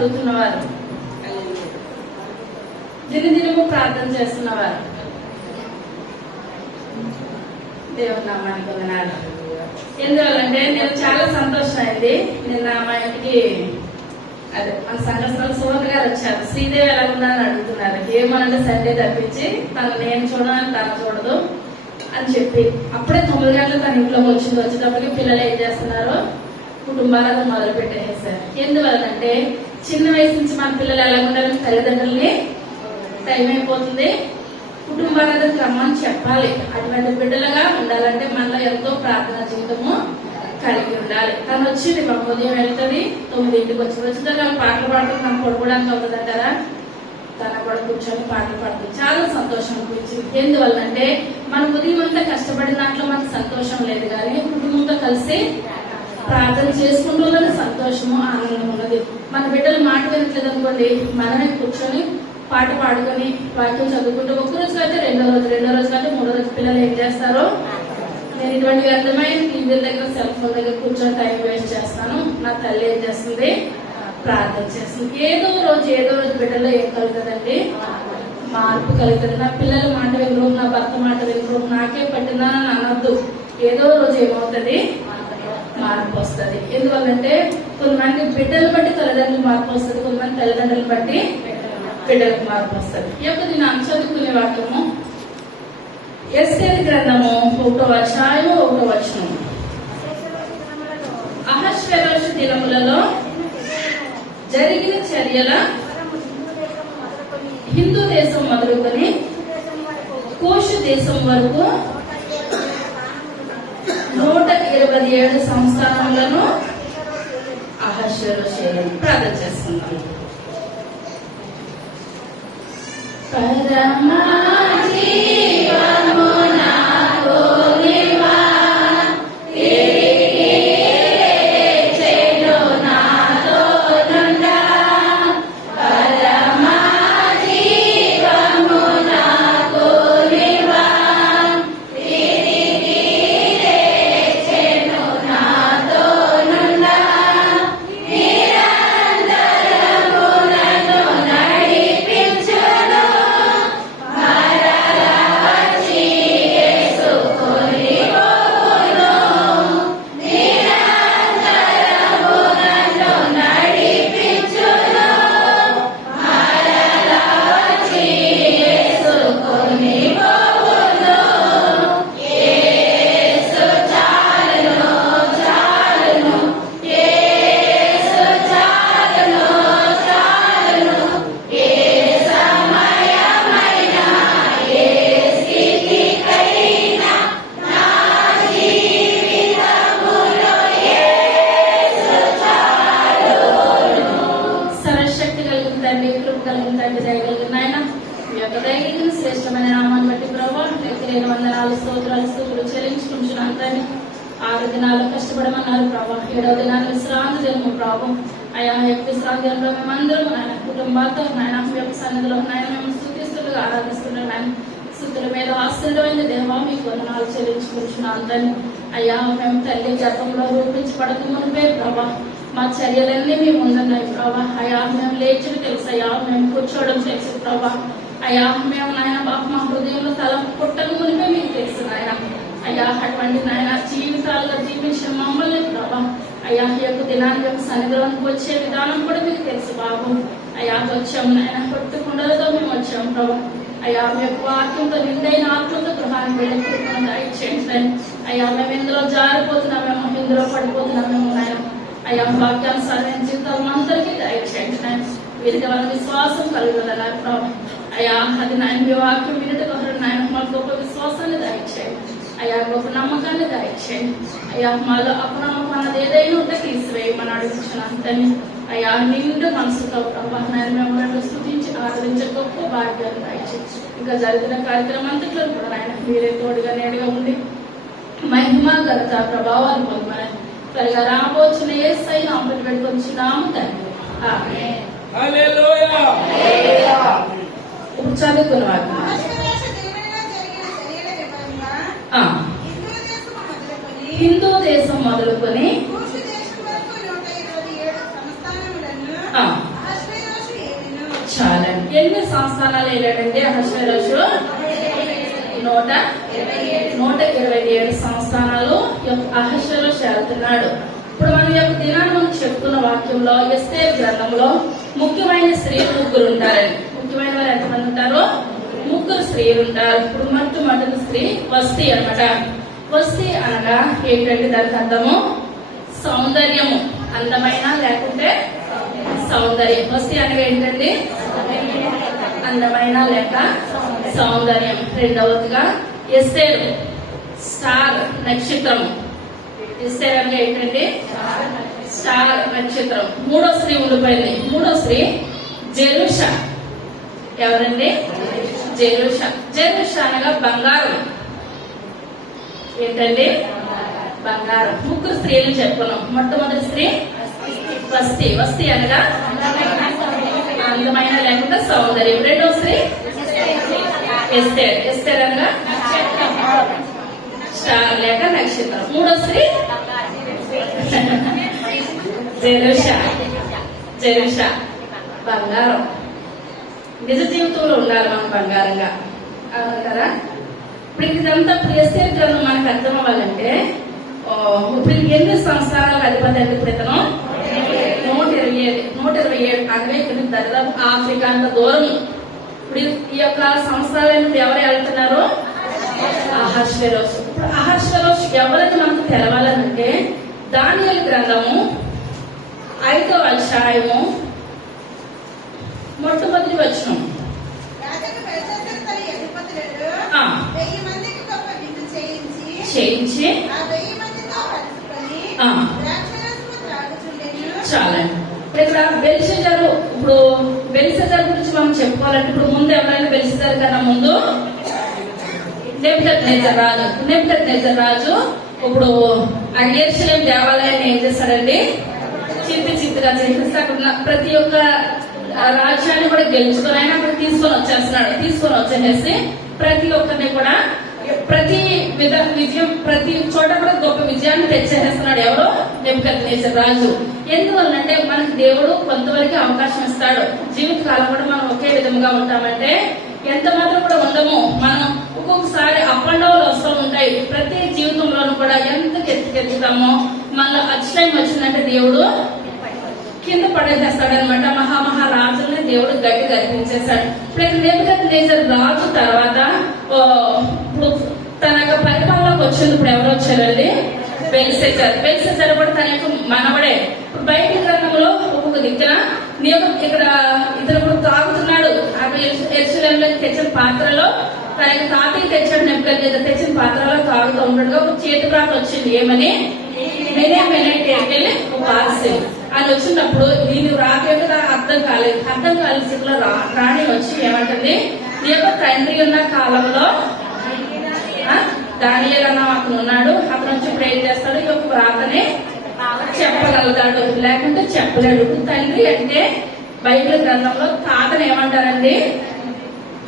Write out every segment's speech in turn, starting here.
చదువుతున్నవారు, దినదినము ప్రార్థన చేస్తున్నవారు, దేవుని నామానికి వందనాలు. ఎందువల్లంటే నేను చాలా సంతోషం అయింది. నిన్న మా ఇంటికి అదే మన సంఘస్థల సువర్ణ గారు వచ్చారు. శ్రీదేవి ఎలా ఉందని అడుగుతున్నారు. ఏమనంటే సండే తప్పించి తను నేను చూడాలని తను చూడదు అని చెప్పి అప్పుడే 9 గంటలు తన ఇంట్లోకి వచ్చింది. వచ్చేటప్పటికి పిల్లలు ఏం చేస్తున్నారో కుటుంబాలను మొదలు పెట్టేసారు. ఎందువల్లంటే చిన్న వయసు నుంచి మన పిల్లలు ఎలా ఉండాలని తల్లిదండ్రుల్ని టైం అయిపోతుంది, కుటుంబాలను క్రమం చెప్పాలి. అటువంటి బిడ్డలుగా ఉండాలంటే మనలో ఎంతో ప్రార్థన జీవితము కలిగి ఉండాలి. తను వచ్చింది మా ఉదయం వెళ్తుంది, 9ంటికి వచ్చిన పాటలు పాడుతుంది. నాకు పడుకోవడానికి అవుతుంది కదా, తన కూడా కూర్చొని పాటలు పాడుతుంది. చాలా సంతోషం అనిపించింది. ఎందువల్లంటే మన ఉదయం అంతా కష్టపడిన దాంట్లో మనకు సంతోషం లేదు, కానీ కుటుంబంతో కలిసి ప్రార్థన చేసుకుంటూనే సంతోషము ఆనందం ఉన్నది. మన బిడ్డలు మాట వినట్లేదు అనుకోండి, మనమే కూర్చొని పాట పాడుకొని వాక్యం చదువుకుంటూ ఒక్కరోజు అయితే రెండో రోజు అయితే 3వ రోజు పిల్లలు ఏం చేస్తారో నేను ఇటువంటి వ్యర్థమైన టీవీ దగ్గర సెల్ ఫోన్ దగ్గర కూర్చొని టైం వేస్ట్ చేస్తాను. నా తల్లి ఏం చేస్తుంది, ప్రార్థన చేస్తుంది. ఏదో రోజు బిడ్డలో ఏం కలుగుతుందండి, మార్పు కలుగుతుంది. నా పిల్లల మాట వినరు, నా భర్త మాట వినరు, నాకే పట్టిందని అనొద్దు. ఏదో రోజు ఏమవుతుంది, మార్పు వస్తుంది. ఎందువల్లంటే కొంతమంది బిడ్డలు బట్టి తల్లిదండ్రులు మార్పు వస్తుంది, కొంతమంది తల్లిదండ్రులు బట్టి బిడ్డలకు మార్పు వస్తుంది. ఈ యొక్క నేను చదువుకునే వాక్యము ఎస్తేరు గ్రంథము 1వ అధ్యాయము 1వ వచనం. అహష్వేరోషు దినములలో జరిగిన చర్యల హిందూ దేశం మొదలుకొని కోషు దేశం వరకు 127 సంస్థానములను అహష్వేరోషు ప్రార్థన చేస్తున్నాను. పరమా శ్రేష్టమైన నామాన్ని బట్టి ప్రభావ వ్యక్తులైన వందనాలు స్తోత్రాలు చెల్లించుకుంటున్నాను. తండ్రి 6 దినాలు కష్టపడమన్నారు ప్రభావ, 7వ దినాన్ని విశ్రాంతి దినము ప్రభావం. అయా యొక్క విశ్రాంతి దినంలో మేమందరం ఆయన కుటుంబాలతో నాయన మీ యొక్క సన్నిధిలో నాయన మేము స్తుతిస్తులుగా ఆరాధిస్తున్నాం. నాయన స్తుతుల మీద ఆశ్చర్యమైన దేవా మీకు వందనాలు చెల్లించుకుంటున్నాను. తండ్రి అయ్యా మేము తల్లి గర్భంలో రూపించబడక మునిపే ప్రభా మా చర్యలన్నీ మీ ముందున్నాయి ప్రభా. అయా మేము లేచి తెలుసు, అయ్యా మేము కూర్చోవడం తెలుసు ప్రభా. అయ్యా మేము నాయన బాబు మా హృదయంలో తల పుట్టక మునిపే మీకు తెలుసు నాయన. అయ్యా అటువంటి నాయన జీవితాలుగా జీవించిన మమ్మల్ని ప్రభా అయ్యా ఈ యొక్క దినానికి యొక్క సన్నిధిలోనికి వచ్చే విధానం కూడా మీకు తెలుసు బాబు. అయ్యా వచ్చాము నాయన కొట్టుకుండలతో మేము వచ్చాము ప్రభా. అయ్యా మీ యొక్క వాక్యంతో నిండైన ఆత్మతో గృహానికి వెళ్ళి దయచేయండి. అయ్యా మేము ఇందులో జారిపోతున్నామేమో, ఇందులో పడిపోతున్నామేమో నాయన. అయ్యా వాక్యానుసారమైన జీవితాలు అందరికీ దయచేయండి నాయన. వీరికి వాళ్ళ విశ్వాసం కలుగుదన్నారు ప్రభా. అయ్యా అది నాయన మీ వాక్యం వినట ద్వారా నాయన మాకు గొప్ప విశ్వాసాన్ని దయచేయండి. అయ్యా గొప్ప నమ్మకాన్ని దయచేయండి. అయ్యా మాలో అపనమ్మకం అన్నది ఏదైనా ఉంటే తీసివేయమని అడుగుతున్న అంతని. అయ్యా నిండు మనసుతో ప్రభా నాయన మిమ్మల్ని స్తుతించి ఆరాధించే గొప్ప భాగ్యాన్ని దయచేయండి. ఇంకా జరిగిన కార్యక్రమం అంతట్లో కూడా నాయన మీరే తోడుగా నేడుగా ఉండి మహిమ ఘనత ప్రభావాలు పొందమని త్వరగా రాబోచిన యేసయ్య నామములో పెట్టుకొనిచున్నాము తండ్రి. ఆమేన్. హల్లెలూయా. ఇప్పుడు చదువుకున్న వాక్యం హిందూ దేశం మొదలుకొని సంస్థానాలు వెళ్ళాడండి అహష్వేరోషు? 127 సంస్థానాలు అహష్వేరోషు వెళ్తున్నాడు. ఇప్పుడు మనం యొక్క దినాన్ని మనం చెప్తున్న వాక్యంలో ఎస్తేరు గ్రంథంలో ముఖ్యమైన స్త్రీలు 3 ఉంటారండి. ముఖ్యమైన వారు ఎంతమంది ఉంటారు? 3 స్త్రీలు ఉంటారు. ఇప్పుడు మొట్టమొదటి స్త్రీ వస్తి అన్నమాట. వస్తి అనగా ఏంటంటే దానికి అర్థము సౌందర్యము, అందమైన లేకుంటే సౌందర్యం. వస్తి అనగా ఏంటండి? అందమైన లేక సౌందర్యం. రెండవదిగా ఎస్తేరు, స్టార్, నక్షత్రము. ఎస్తేరు అనగా ఏంటండి? స్టార్, నక్షత్రం. 3వ స్త్రీ ఉండిపోయింది. 3వ స్త్రీ జెరూషా. ఎవరండి? జెరూషా. జెరూషా అనగా బంగారం. ఏంటండి? బంగారం. 3 స్త్రీలు చెప్పుకున్నాం. మొట్టమొదటి స్త్రీ వస్తి. వస్తి అనగా అందమైన లేకుండా సౌందర్యం. రెండవ స్త్రీ ఎస్తేర్. ఎస్తేర్ అనగా స్టార్ లేక నక్షత్రం. 3వ స్త్రీ జెరూషా. జెరూషా బంగారం. నిజ జీవితంలో ఉండాలి మనం బంగారంగా, కదా. ఇప్పుడు ఇదంతా ఎస్తేరు గ్రంథం మనకు అర్థం అవ్వాలంటే ఇప్పుడు ఎన్ని సంవత్సరాలకు అధిపతి అంటే ఇప్పుడు ఇతను 127 అనగా ఇక్కడ దాదాపు ఆఫ్రికా అంత దూరం. ఇప్పుడు ఈ యొక్క సంవత్సరాలను ఎవరు వెళ్తున్నారు? అహష్వేరోషు. ఇప్పుడు అహష్వేరోషు ఎవరికి మనకు తెలవాలనంటే దానియేలు గ్రంథము 5వ అధ్యాయము మొట్టమొదటి వచనం. చేయించి చాలండి. ఇక్కడ బెల్షజరు, ఇప్పుడు బెల్షజర్ గురించి మనం చెప్పుకోవాలంటే ఇప్పుడు ముందు ఎవరైనా బెల్షజర్ కన్నా ముందు నెబుకద్నెజర్ రాజు. నెబుకద్నెజర్ రాజు ఇప్పుడు ఆ యెరూషలేము దేవాలయాన్ని ఏం చేస్తాడండి? చిత్తుగా చేసేసి అక్కడ ప్రతి ఒక్క రాజ్యాన్ని కూడా గెలుచుకొని ఆయన అక్కడ తీసుకొని వచ్చేసేసి ప్రతి ఒక్కరిని కూడా ప్రతి విజయం ప్రతి చోట కూడా గొప్ప విజయాన్ని తెచ్చేసేస్తున్నాడు. ఎవరు? నెబుకద్నెజర్ రాజు. ఎందువల్లంటే మనకి దేవుడు కొంతవరకు అవకాశం ఇస్తాడు. జీవితకాలం కూడా మనం ఒకే విధంగా ఉంటామంటే ఎంత మాత్రం కూడా ఉండము. మనం ఒక్కొక్కసారి అప్ అండ్ డౌన్ వస్తూ ఉంటాయి. ప్రతి జీవితంలోనూ కూడా ఎంత ఎత్తుకెత్తుతామో మళ్ళీ అచ్చటైం వచ్చిందంటే దేవుడు కింద పడేసేస్తాడనమాట. మహారాజుల్ని దేవుడు గట్టి గర్పించేశాడు. ఇప్పుడు నెబుకద్నెజర్ రాజు తర్వాత తన యొక్క పరిపాలనకు వచ్చింది. ఇప్పుడు ఎవరు వచ్చారండి? బెల్షజర్. బెల్షజర్ కూడా తన యొక్క మనవడే. ఇప్పుడు బైబిల్ గ్రంథంలో ఒక్కొక్క దిక్కున ఇక్కడ ఇతను కూడా తాగుతున్నాడు. యెరూషలేములో తెచ్చిన పాత్రలో తన యొక్క తాతయ్య తెచ్చాడు. నెబుకద్నెజర్ తెచ్చిన పాత్రలో తాగుతూ ఉంటాడుగా ఒక చేతి రాత వచ్చింది. ఏమని? నేనే వెళ్ళి పార్సెల్ అని వచ్చినప్పుడు దీని రాకేదో అర్థం కాలేదు. అర్థం కాని స్థితిలో రాణి వచ్చి ఏమంటుంది? నీ యొక్క తండ్రి ఉన్న కాలంలో దానియేలు అన్న అతను ఉన్నాడు. అతను వచ్చి ఇప్పుడు ఏం చేస్తాడు? ఈ యొక్క ప్రార్థనే చెప్పగలుగుతాడు, లేకుంటే చెప్పలేడు. తండ్రి అంటే బైబిల్ గ్రంథంలో తాతను ఏమంటారండి?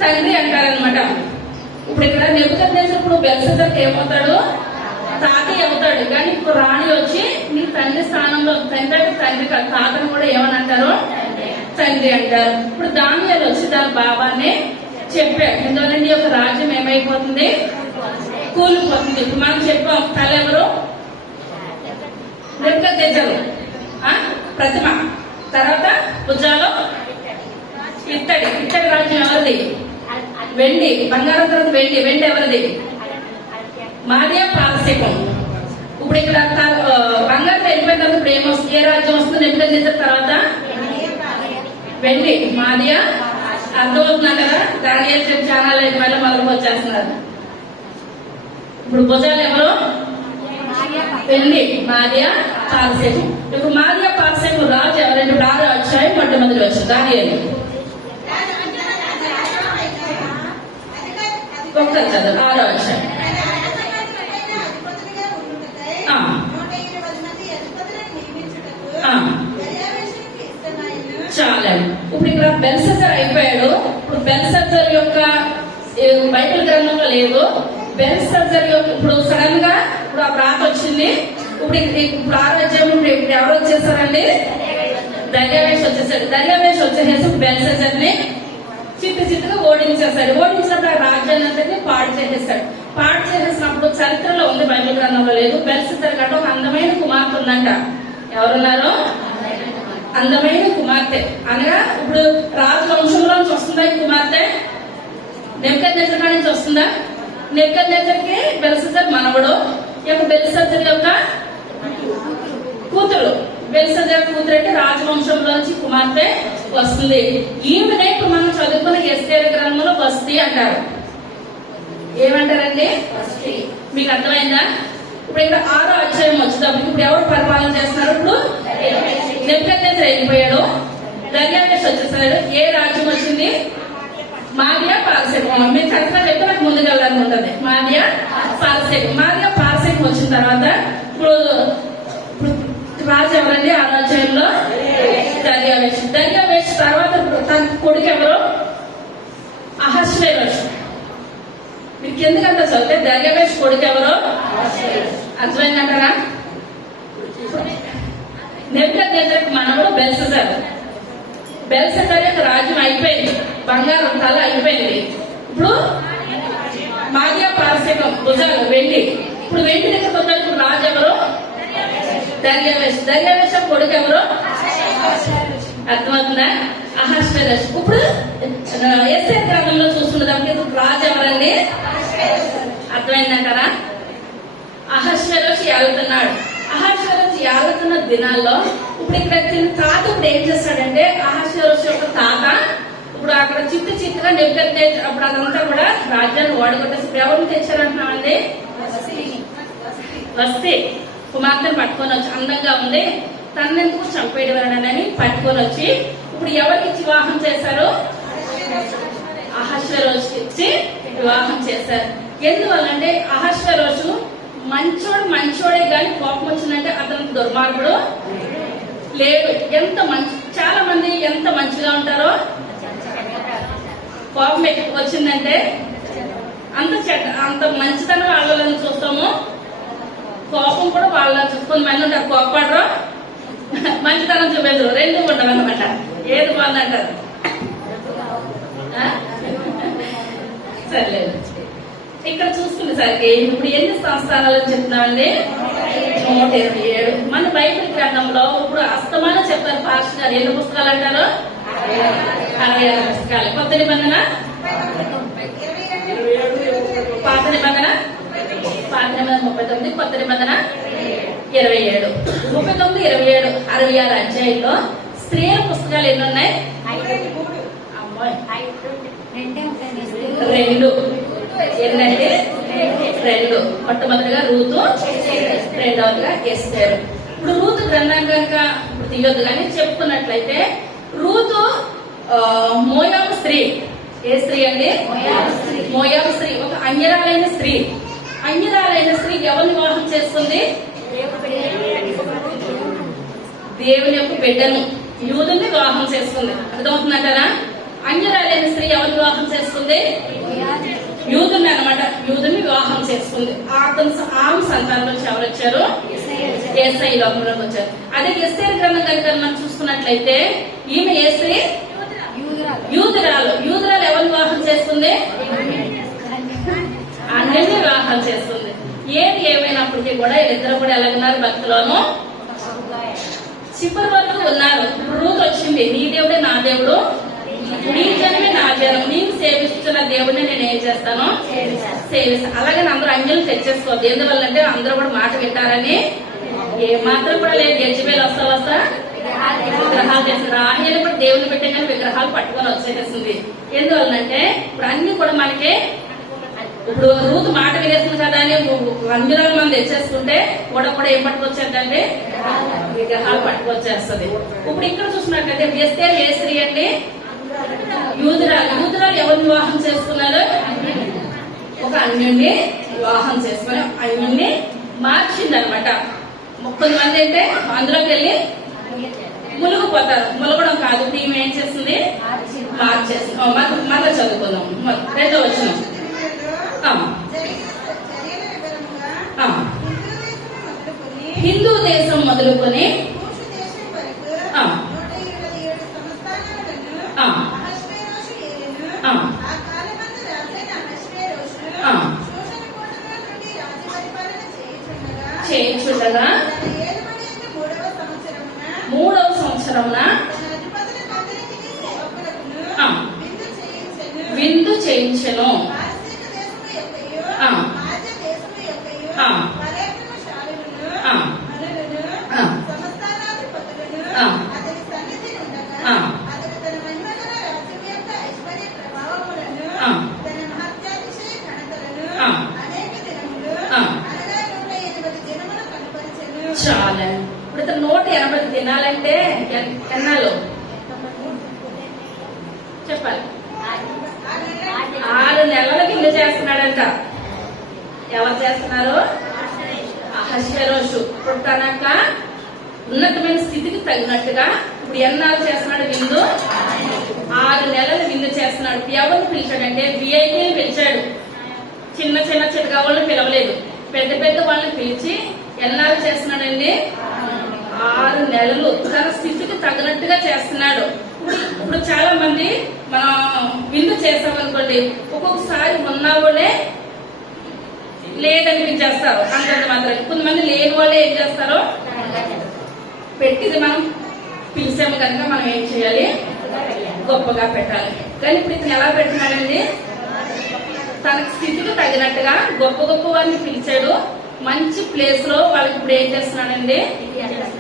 తండ్రి అంటారనమాట. ఇప్పుడు ఇక్కడ నెబుకద్నెజర్ ఇప్పుడు బెల్షజర్కి ఏమవుతాడు? తాతయ్య అవుతాడు. కానీ ఇప్పుడు రాణి వచ్చి నీ తండ్రి స్థానంలో, తండ్రి అంటే తండ్రి కాదు, తాతను కూడా ఏమని తండ్రి అంటారు. ఇప్పుడు దానియేలు వచ్చి దాని బాబానే చెప్పాడు. ఎందుకంటే ఈ యొక్క రాజ్యం ఏమైపోతుంది? కూలిపోతుంది. ఇప్పుడు మనం చెప్పాం తల్లి ఎవరు? నెబుకద్నెజరు ప్రతిమ. తర్వాత భుజాలో ఇత్తడి. ఇత్తడి రాజ్యం ఎవరిది? వెండి. బంగారం తర్వాత వెండి. వెండి ఎవరిది? మాదియా పారసీకం. ఇప్పుడు ఇక్కడ బంగారం వెళ్ళిపోయిన తర్వాత ఇప్పుడు ఏమొస్తుంది? ఏ రాజ్యం వస్తుంది? నెబుకద్నెజర్ తర్వాత వెండి, మాదియా. అర్థమవుతున్నా కదా? దానియేలు చెప్పి చాలా లేదు, మళ్ళీ మొదలుకు వచ్చేస్తున్నారు. ఇప్పుడు భుజాలు ఎవరు? వెండి, మాదియా, పారసీకం. ఇప్పుడు మాదియా పారసీకం రాజు ఎవరంటే 6వ అధ్యాయం మొట్టమొదటి వచ్చింది. దానియేలు ఒక్కరు చదువు. 6వ అధ్యాయం. చాలా. ఇప్పుడు ఇక్కడ బెల్షజర్ అయిపోయాడు. ఇప్పుడు బెల్షజర్ యొక్క బైబిల్ గ్రంథంలో లేదు. బెల్షజర్ యొక్క ఇప్పుడు సడన్ గా ఇప్పుడు ఆ ప్రాంత వచ్చింది. ఇప్పుడు ఆరోగ్యం ఇప్పుడు ఎవరు వచ్చేసారండి? దర్యావేష్ వచ్చేసాడు. దర్యావేష్ వచ్చేసేసి బెల్షజర్ ని చిత్తుగా ఓడించేశాడు. ఓడించినప్పుడు ఆ రాజ్యాన్ని అంతటినీ పాడు చేసేసాడు. పాడు చేసేసినప్పుడు చరిత్రలో ఉంది, బైబిల్ గ్రంథంలో లేదు. బెల్షస్సర్ గట్ట ఒక అందమైన కుమార్తె ఉందంట. ఎవరున్నారు? అందమైన కుమార్తె. అనగా ఇప్పుడు రాజవంశంలో నుంచి వస్తుందా ఈ కుమార్తె? నెబుకద్నెజర్ నుంచి వస్తుందా? నెబుకద్నెజర్కి బెల్షస్సర్ మనవడు. ఈ యొక్క బెల్షస్సర్ యొక్క కూతురు. బెల్షస్సర్ కూతురు అంటే రాజవంశంలోంచి కుమార్తె వస్తుంది. ఈమెనే ఇప్పుడు మనం చదువుకున్న ఎస్తేరు గ్రంథంలో వస్తి అంటారు. ఏమంటారండి? మీకు అర్థమైందా? ఇప్పుడు ఇక్కడ 6వ అధ్యాయం వచ్చేటప్పుడు ఇప్పుడు ఎవరు పరిపాలన చేస్తున్నారు? ఇప్పుడు నెబుకద్నెజర్ వెళ్ళిపోయాడు, దర్యావేషు వచ్చేసాడు. ఏ రాజ్యం వచ్చింది? మాదియా పారసీకం. మీరు చరిత్ర చెప్తే నాకు ముందుకు వెళ్ళాలని ఉంటుంది. మాదియా పారసీకం వచ్చిన తర్వాత ఇప్పుడు రాజు ఎవరండి? ఆ రాజ్యంలో దర్యావేషు తర్వాత తన కొడుకు ఎవరు? అహష్వేరోషు. మీకు ఎందుకంటే చదివితే దర్యావేషు కొడుకు ఎవరు? అర్థమైందంటారా? నెబుకద్నెజర్ మనవడు బెల్షస్సర్. బెల్షస్సర్ యొక్క రాజ్యం అయిపోయింది, బంగారం తల అయిపోయింది. ఇప్పుడు మాదియా పారసీకం భుజాలు వెండి. ఇప్పుడు వెండి దగ్గర కొందరు రాజు ఎవరు? దర్యావేషు కొడుకు ఎవరు? అర్థమవుతుందా? అహష్వేరోషు. ఇప్పుడు ఎస్తేరు గ్రంథంలో చూస్తున్నదానికి రాజు ఎవరండి? అర్థమైందంటారా? అహష్వేరోషు ఏలుతున్నాడు. అహష్వేరోషు ఏలుతున్న దినాల్లో ఇప్పుడు ఇక్కడ తాత ఇప్పుడు ఏం చేస్తాడంటే, అహష్వేరోషు యొక్క తాత ఇప్పుడు అక్కడ చిత్తుగా నెబుకద్నెజర్ అప్పుడు అదంతా కూడా రాజ్యాన్ని ఓడగొట్టేసి ఎవరిని తెచ్చారంటున్నామండి? వస్తే కుమార్తెను పట్టుకొని వచ్చి, అందంగా ఉంది, తనెందుకు చంపేయడమని పట్టుకొని వచ్చి ఇప్పుడు ఎవరికి ఇచ్చి వివాహం చేశారు? అహష్వేరోషుకి ఇచ్చి వివాహం చేశారు. ఎందువల్లంటే అహష్వేరోషు మంచోడే గాని కోపం వచ్చిందంటే అతనికి దుర్మార్గుడు లేడు. ఎంత మంచి, చాలా మంది ఎంత మంచిగా ఉంటారో కోపం ఎక్కువ వచ్చిందంటే అంత మంచితనం వాళ్ళని చూస్తాము, కోపం కూడా వాళ్ళని చూసుకొని మంది ఉంటారు. కోపడరు, మంచితనం చూపెదరు, రెండు ఉండవు అనమాట. ఏది బాగుందంటారు? సర్లేదు. ఇక్కడ చూసుకునేసరికి ఇప్పుడు ఎన్ని సంస్థానాలని చెప్తున్నామండి? 127. మన బైబిల్ గ్రంథంలో ఇప్పుడు అస్తమానం చెప్పారు పాస్టర్ గారు. ఎన్ని పుస్తకాలు అంటారు? 66 పుస్తకాలు. కొత్త నిబంధన, పాత నిబంధన 39, కొత్త నిబంధన 27. 39, 27, 66 అధ్యాయంలో స్త్రీల పుస్తకాలు ఎన్ని ఉన్నాయి? అమ్మాయి 2. ఏంటంటే 2. మొట్టమొదటిగా రూతు, రెండవదిగా ఎస్తేరు. ఇప్పుడు రూతు గ్రంథం కనుక ఇప్పుడు తీయొద్దు కానీ చెప్పుకున్నట్లయితే రూతు మోయాబు స్త్రీ. ఏ స్త్రీ అండి? మోయాబు స్త్రీ. ఒక అన్యరాలైన స్త్రీ. అన్యరాలైన స్త్రీ ఎవరిని వివాహం చేసుకుంది? దేవుని యొక్క బిడ్డను, యూదుని వివాహం చేసుకుంది. అర్థమవుతుందంటారా? అన్యరాలైన స్త్రీ ఎవరిని వివాహం చేసుకుంది? యూదుని అనమాట. యూదుని వివాహం చేసుకుంది. ఆమె సంతానం నుంచి ఎవరు వచ్చారు? యేసయ్య లోకంలోకి వచ్చారు. అదే ఎస్తేరు గ్రంథం కనుక మనం చూసుకున్నట్లయితే ఈమె ఏ స్త్రీ? యూదురాలు. ఎవరిని వివాహం చేసుకుంది? అన్నింటినీ వివాహం చేసుకుంది. ఏది ఏమైనప్పటికీ కూడా వీళ్ళిద్దరు కూడా ఎలాగున్నారు? భక్తిలోను చివరి వరకు ఉన్నారు. రూతు వచ్చింది, నీ దేవుడే నా దేవుడు, నీ జనమే నా జనం, నీకు సేవిస్తున్న దేవుడిని నేను ఏం చేస్తాను? సేవిస్తాను. అలాగే అందరూ అంజలు తెచ్చేసుకోవద్దు. ఎందువల్లంటే అందరూ కూడా మాట వింటారని ఏ మాత్రం కూడా లేదు. యెజబెల్ వస్తా విగ్రహాలు చేస్తారు. రాహేలు కూడా దేవుని పెట్టగానే విగ్రహాలు పట్టుకొని వచ్చేసేసింది. ఎందువల్లంటే ఇప్పుడు అన్ని కూడా మనకి ఇప్పుడు రూతు మాట వినేస్తుంది కదా అని 100 మంది తెచ్చేసుకుంటే కూడా ఏం పట్టుకొచ్చేటంటే విగ్రహాలు పట్టుకొచ్చేస్తుంది. ఇప్పుడు ఇక్కడ చూసినట్లయితే ఎస్తేరు ఏ స్త్రీ అండి? యూదురాలు ఎవరిని వివాహం చేసుకున్నారు? ఒక అన్యుణ్ణి వివాహం చేసుకుని అన్యుణ్ణి మార్చింది అనమాట. 30 మంది అయితే అందులోకి వెళ్ళి మునిగిపోతారు. ములగడం కాదు, ఈమె ఏం చేస్తుంది? మార్చేస్తుంది. మళ్ళీ చదువుకుందాం. 2వ వచనం. హిందూ దేశం మొదలుకొని చేయుచుండగా మూడవ సంవత్సరమున విందు చేయించెను. చాలా ఇప్పుడు 180 దినాలంటే ఎన్నాళ్ళు చెప్పాలి? 6 నెలలకు ఇల్లు చేస్తున్నాడంట. ఎవరు చేస్తున్నారు? అహష్వేరోషు. ఇప్పుడు తనక ఉన్నతమైన స్థితికి తగినట్టుగా ఇప్పుడు ఎన్నాళ్ళు చేస్తున్నాడు విందు? 6 నెలలు విందు చేస్తున్నాడు. ఎవరిని పిలిచాడంటే విఐపీని పిలిచాడు. చిన్న చిన్న చిన్నగా వాళ్ళని పిలవలేదు, పెద్ద పెద్ద వాళ్ళని పిలిచి ఎన్నాళ్ళు చేస్తున్నాడండి? 6 నెలలు తన స్థితికి తగినట్టుగా చేస్తున్నాడు. ఇప్పుడు చాలా మంది మనం విందు చేస్తామనుకోండి, ఒక్కొక్కసారి ఉన్న వాళ్ళే లేదనిపించేస్తారు అంతంత మాత్రం. కొంతమంది లేని వాళ్ళే ఏం చేస్తారో పెట్టింది మనం పిలిచాము కనుక మనం ఏం చేయాలి? గొప్పగా పెట్టాలి. కానీ ఇప్పుడు ఇతను ఎలా పెట్టినాడండి? తన స్థితికి తగినట్టుగా గొప్ప గొప్ప వారిని పిలిచాడు. మంచి ప్లేస్ లో వాళ్ళకి ఇప్పుడు ఏం చేస్తున్నాడండి?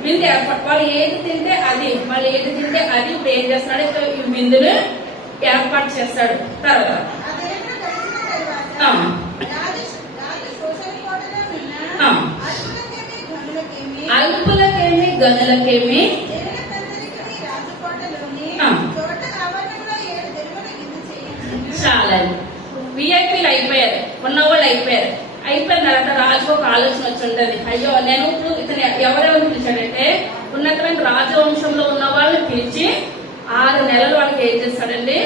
విందు ఏర్పాటు. వాళ్ళు ఏది తింటే అది, వాళ్ళు ఏది తింటే అది ఇప్పుడు ఏం చేస్తున్నాడు? ఇక్కడ ఈ విందుని ఏర్పాటు చేస్తాడు. తర్వాత అల్పులకేమి గనులకేమి చాలా విఐపీలు అయిపోయారు, ఉన్నవాళ్ళు అయిపోయారు. అయిపోయిన తర్వాత రాజుకు ఒక ఆలోచన వచ్చి ఉంటది, అయ్యో నేను ఇప్పుడు ఇతను ఎవరెవరు పిలిచాడంటే ఉన్నతమైన రాజవంశంలో ఉన్న వాళ్ళని పిలిచి 6 నెలలు వాళ్ళకి ఏం చేస్తాడండి?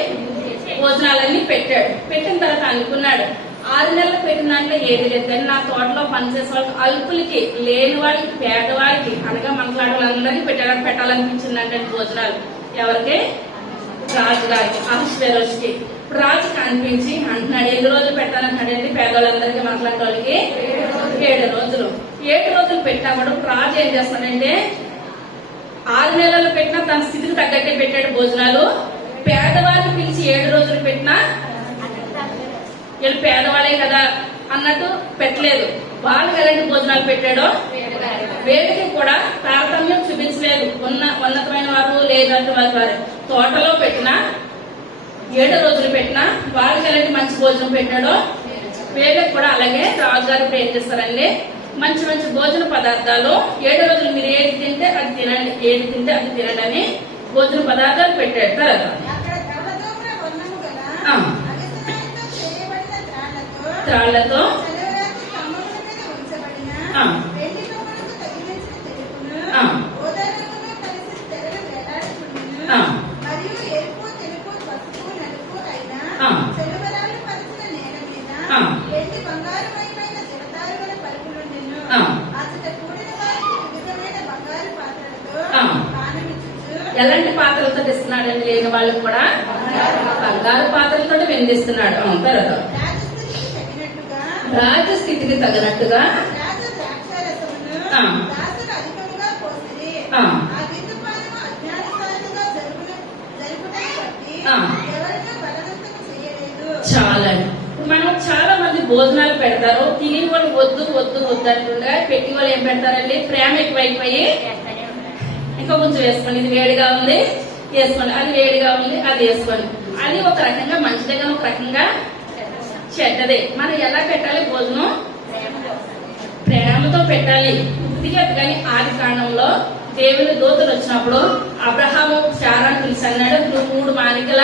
భోజనాలన్నీ పెట్టాడు. పెట్టిన తర్వాత అనుకున్నాడు 6 నెలలు పెట్టిన దాంట్లో ఏది లేదు, నా తోటలో పనిచేసే వాళ్ళకి, అల్పులకి, లేని వాళ్ళకి, పేదవాళ్ళకి, అనగా మనలాంటి వాళ్ళందరికీ పెట్టాలనిపించింది అంటే భోజనాలు. ఎవరికి? రాజుగారికి, అహష్వేరోషుకి. ఇప్పుడు రాజు కనిపించి అంటున్నాడు, 7 రోజులు పెట్టాలంటున్నాడండి పేదవాళ్ళందరికీ, మనలాంటి వాళ్ళకి 7 రోజులు. 7 రోజులు పెట్టినా కూడా రాజు ఏం చేస్తాడంటే 6 నెలలు పెట్టినా తన స్థితికి తగ్గట్టే పెట్టాడు భోజనాలు. పేదవాళ్ళని పిలిచి 7 రోజులు పెట్టినా వీళ్ళు పేదవాళ్ళే కదా అన్నట్టు పెట్టలేదు. వాళ్ళకి ఎలాంటి భోజనాలు పెట్టాడో వీళ్ళకి కూడా తారతమ్యం చూపించలేదు. ఉన్నతమైన వారు లేదంటే వారు తోటలో పెట్టినా 7 రోజులు పెట్టినా వాళ్ళకి ఎలాంటి మంచి భోజనం పెట్టాడో వీళ్ళకి కూడా అలాగే రాజుగారు ఇప్పుడు ఏం చేస్తారండి? మంచి మంచి భోజన పదార్థాలు 7 రోజులు మీరు ఏది తింటే అది తినండి, ఏది తింటే అది తినండి అని భోజన పదార్థాలు పెట్టాడు. తర్వాత త్రాళ్లతో ఎలాంటి పాత్రలతో తెస్తున్నాడండి? లేని వాళ్ళకి కూడా బంగారు పాత్రలతో విందిస్తున్నాడు. తర్వాత రాజస్థితికి తగినట్టుగా చాలా మనం చాలా మంది భోజనాలు పెడతారు, తిని వాళ్ళు వద్దు వద్దు వద్దు అంటుండగా పెట్టి వాళ్ళు ఏం పెడతారండి? ప్రేమ ఎక్కువైపోయి ఇంకా కొంచెం వేసుకోండి, ఇది వేడిగా ఉంది వేసుకోండి, అది వేడిగా ఉంది అది వేసుకోండి. అది ఒక రకంగా మంచిదే కానీ ఒక రకంగా చెడ్డదే. మనం ఎలా పెట్టాలి? భోజనం ప్రేమతో పెట్టాలి. ఇదిగా కానీ ఆది కాండంలో దేవుని దూతలు వచ్చినప్పుడు అబ్రహాము శారాను పిలిచి అన్నాడు, నువ్వు 3 మానికల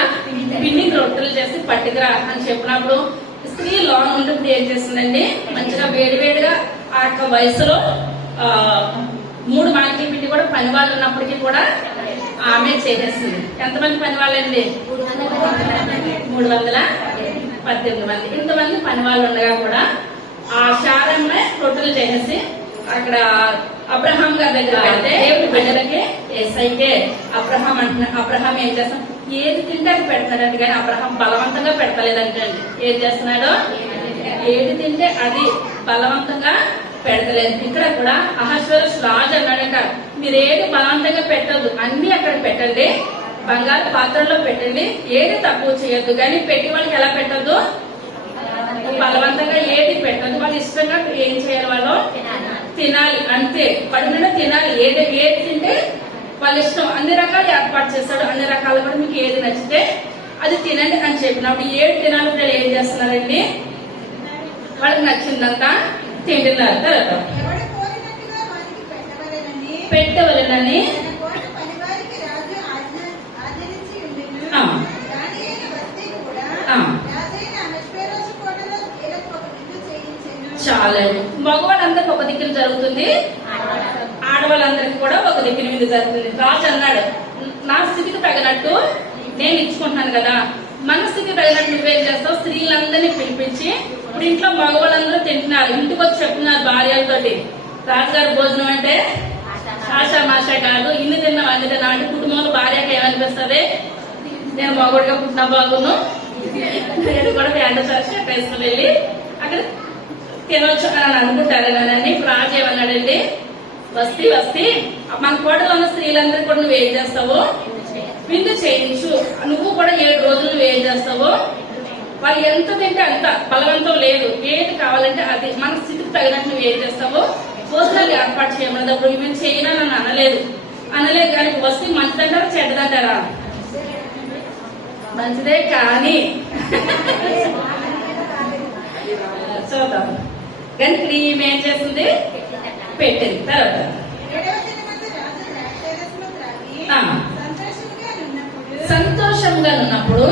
పిండి రొట్టెలు చేసి పట్టుకురా అని చెప్పినప్పుడు స్త్రీ లోన్ ఉండి ఇప్పుడు ఏం చేస్తుందండి? మంచిగా వేడివేడిగా ఆ యొక్క వయసులో 3 మానికల పిండి కూడా పని వాళ్ళు ఉన్నప్పటికీ కూడా ఆమె చేసేస్తుంది. ఎంతమంది పని వాళ్ళండి? 318 మంది. ఇంతమంది పని వాళ్ళు ఉండగా కూడా ఆ శారమ్మే రొట్టెలు చేసేసి అక్కడ అబ్రహాం గారి దగ్గర పెడితే దేవుడి బిడ్డలకి ఏసైకే అబ్రహాం అంటున్నా. అబ్రహాం ఏం చేస్తాం? ఏది తింటే అది పెడతాడండి, కానీ అబ్రహాం బలవంతంగా పెడతలేదంటే. ఏది చేస్తున్నాడో? ఏది తింటే అది బలవంతంగా పెడతలేదు. ఇక్కడ కూడా అహశ్వరస్ రాజు అన్నాడంట, మీరు ఏది బలవంతంగా పెట్టద్దు, అన్ని అక్కడ పెట్టండి, బంగారు పాత్రలో పెట్టండి, ఏది తక్కువ చేయొద్దు. కానీ పెట్టి వాళ్ళకి ఎలా పెట్టద్దు, బలవంతంగా ఏది పెట్టద్దు, వాళ్ళు ఇష్టంగా ఏం చేయాలి, వాళ్ళు తినాలి, అంతే, పడిన తినాలి, ఏది తింటే వాళ్ళ ఇష్టం. అన్ని రకాలు ఏర్పాటు చేస్తాడు, అన్ని రకాలు కూడా మీకు ఏది నచ్చితే అది తినండి అని చెప్పినప్పుడు ఏది తినాలి పిల్లలు ఏం చేస్తున్నారండి, వాళ్ళకి నచ్చిందంతా తింటున్నారు. తర్వాత పెట్టవలెనని చాలా మగవాళ్ళందరికి ఒక దిక్కున జరుగుతుంది, ఆడవాళ్ళందరికి కూడా ఒక దిక్కున విందు జరుగుతుంది. రాజు అన్నాడు, నా స్థితికి తగినట్టు నేను ఇచ్చుకుంటున్నాను కదా, మన స్థితికి తగినట్టు నువ్వేం చేస్తావు, స్త్రీలందరినీ పిలిపించి, ఇప్పుడు ఇంట్లో మగవాళ్ళందరూ తింటున్నారు, ఇంటికి వచ్చి చెప్తున్నారు భార్యలతోటి, రాజుగారి భోజనం అంటే ఆశా మాష కాదు, ఇన్ని తిన్నాం అన్ని తిన్నా అంటే కుటుంబంలో భార్యకి ఏమనిపిస్తుంది, నేను మగవాడిగా పుట్టిన బాగును, నేను కూడా ప్యాంట షర్ట్ వేసుకుని వెళ్ళి అక్కడ తినొచ్చు అని అనుకుంటారేనండి. ఇప్పుడు రాజు ఏమన్నాడండి, వస్తీ మన కోటలో ఉన్న స్త్రీలందరికీ కూడా నువ్వు ఏం చేస్తావు, విందు చేయించు, నువ్వు కూడా 7 రోజులు నువ్వు ఏం చేస్తావు, వాళ్ళు ఎంత తింటే అంత, బలవంతం లేదు, ఏది కావాలంటే అది, మన స్థితికి తగినట్టు నువ్వు ఏం చేస్తావు, భోజనాలు ఏర్పాటు చేయమన్నప్పుడు ఇవి చేయనా నన్ను అనలేదు కానీ వస్తే మంచిదంటారా చెడ్డదంటారా, మంచిదే కానీ చూద్దాం. కానీ ఇప్పుడు ఈమె ఏం చేస్తుంది, పెట్టింది. తర్వాత సంతోషంగా ఉన్నప్పుడు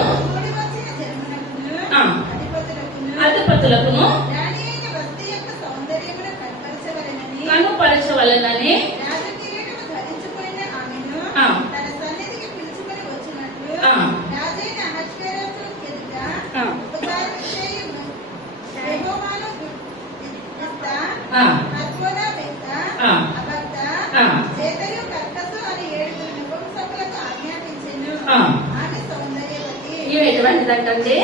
అధిపతులకును కనుపరచవలనని ఎటువంటిదంటే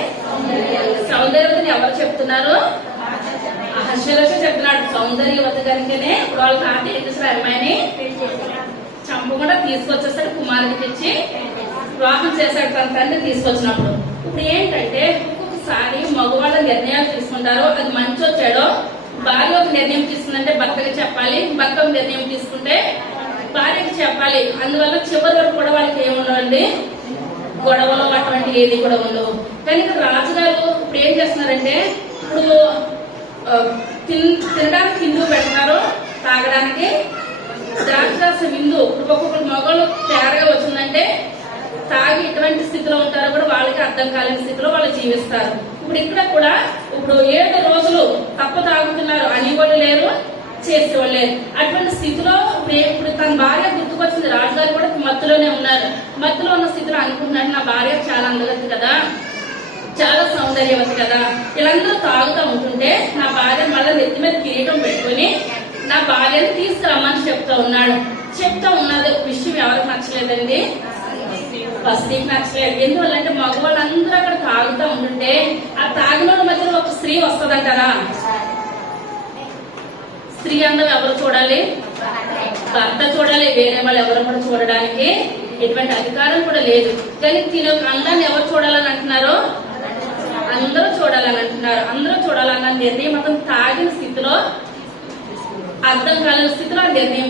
సౌందర్యవతిని ఎవరు చెప్తున్నారు, అహశ్వరస్ చెప్తున్నాడు. సౌందర్యవతి కనుకనే ఇప్పుడు వాళ్ళ తాత ఏం చేస్తారు, అమ్మాయిని చంపకుండా తీసుకొచ్చేస్తాడు, కుమారుడికి ఇచ్చి వివాహం చేశాడు తన తండ్రి తీసుకొచ్చినప్పుడు. ఇప్పుడు ఏంటంటే ఒక్కొక్కసారి మగవాళ్ళ నిర్ణయాలు తీసుకుంటారు, అది మంచి వచ్చాడో, భార్య ఒక నిర్ణయం తీసుకుందంటే భర్తకి చెప్పాలి, భర్త ఒక నిర్ణయం తీసుకుంటే భార్యకి చెప్పాలి. అందువల్ల చివరి వరకు కూడా వాళ్ళకి ఏముండవండి, గొడవలు అటువంటి ఏది కూడా ఉండవు. కానీ ఇక్కడ రాజుగారు ఇప్పుడు ఏం చేస్తున్నారంటే, ఇప్పుడు తినడానికి తిండు పెడతారు, తాగడానికి ద్రాక్షరస విందు. ఇప్పుడు ఒక్కొక్కరు మగవాళ్ళు తేరగా వచ్చిందంటే తాగి ఎటువంటి స్థితిలో ఉంటారో కూడా వాళ్ళకి అర్థం కాలేని స్థితిలో వాళ్ళు జీవిస్తారు. ఇప్పుడు ఇక్కడ కూడా ఇప్పుడు 7 రోజులు తప్ప తాగుతున్నారు, అనేవాళ్ళు లేరు, చేసేవాళ్ళు లేరు. అటువంటి స్థితిలో ఇప్పుడు తన భార్య గుర్తుకొచ్చింది, రాజుగారు కూడా మత్తులోనే ఉన్నారు. మత్తులో ఉన్న స్థితిలో అనుకుంటున్నాడు, నా భార్య చాలా అందగతి కదా, చాలా సౌందర్యవతి కదా, వీళ్ళందరూ తాగుతూ ఉంటుంటే నా భార్య మళ్ళీ నెత్తి మీద కిరీటం పెట్టుకుని నా భార్యను తీసుకురమ్మని చెప్తా ఉన్నది. విషయం ఎవరికి నచ్చలేదండి, బస్తీకి నచ్చలేదు. ఎందువల్లంటే మగవాళ్ళందరూ అక్కడ తాగుతూ ఉంటుంటే ఆ తాగిన మధ్యలో ఒక స్త్రీ వస్తుందంటారా, స్త్రీ అందరూ ఎవరు చూడాలి, భర్త చూడాలి, వేరే వాళ్ళు ఎవరు కూడా చూడడానికి ఎటువంటి అధికారం కూడా లేదు. కానీ తినే అందాన్ని ఎవరు చూడాలని అంటున్నారు, అందరూ చూడాలని అంటున్నారు. అందరూ చూడాలన్న నిర్ణయం అతను తాగిన స్థితిలో, అర్థం కాలేని స్థితిలో ఆ నిర్ణయం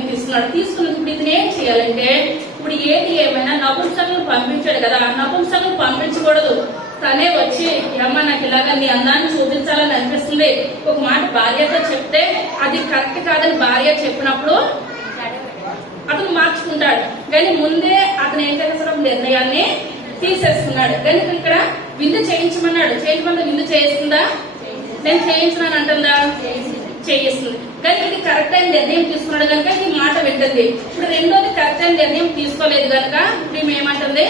తీసుకున్నప్పుడు ఇతను ఏం చేయాలంటే, ఇప్పుడు ఏది ఏమైనా నపుంసకులను పంపించాడు కదా, నపుంసకులను పంపించకూడదు, తనే వచ్చి అమ్మ నాకు ఇలాగా నీ అందాన్ని చూపించాలని అనిపిస్తుంది, ఒక మాట భార్యతో చెప్తే అది కరెక్ట్ కాదని భార్య చెప్పినప్పుడు అతను మార్చుకుంటాడు. కానీ ముందే అతను ఏం చేస్తాడు, నిర్ణయాన్ని తీసేసుకున్నాడు. కానీ ఇక్కడ విందు చేయించమన్నాడు, విందు చేయిస్తుందా, నేను చేయించున్నాను అంటుందా, చేయిస్తుంది. కానీ ఇది కరెక్ట్ అయిన నిర్ణయం తీసుకున్నాడు కనుక ఈ మాట వింటుంది. ఇప్పుడు రెండోది కరెక్ట్ అయిన నిర్ణయం తీసుకోలేదు కనుక ఇప్పుడు ఏమంటుంది,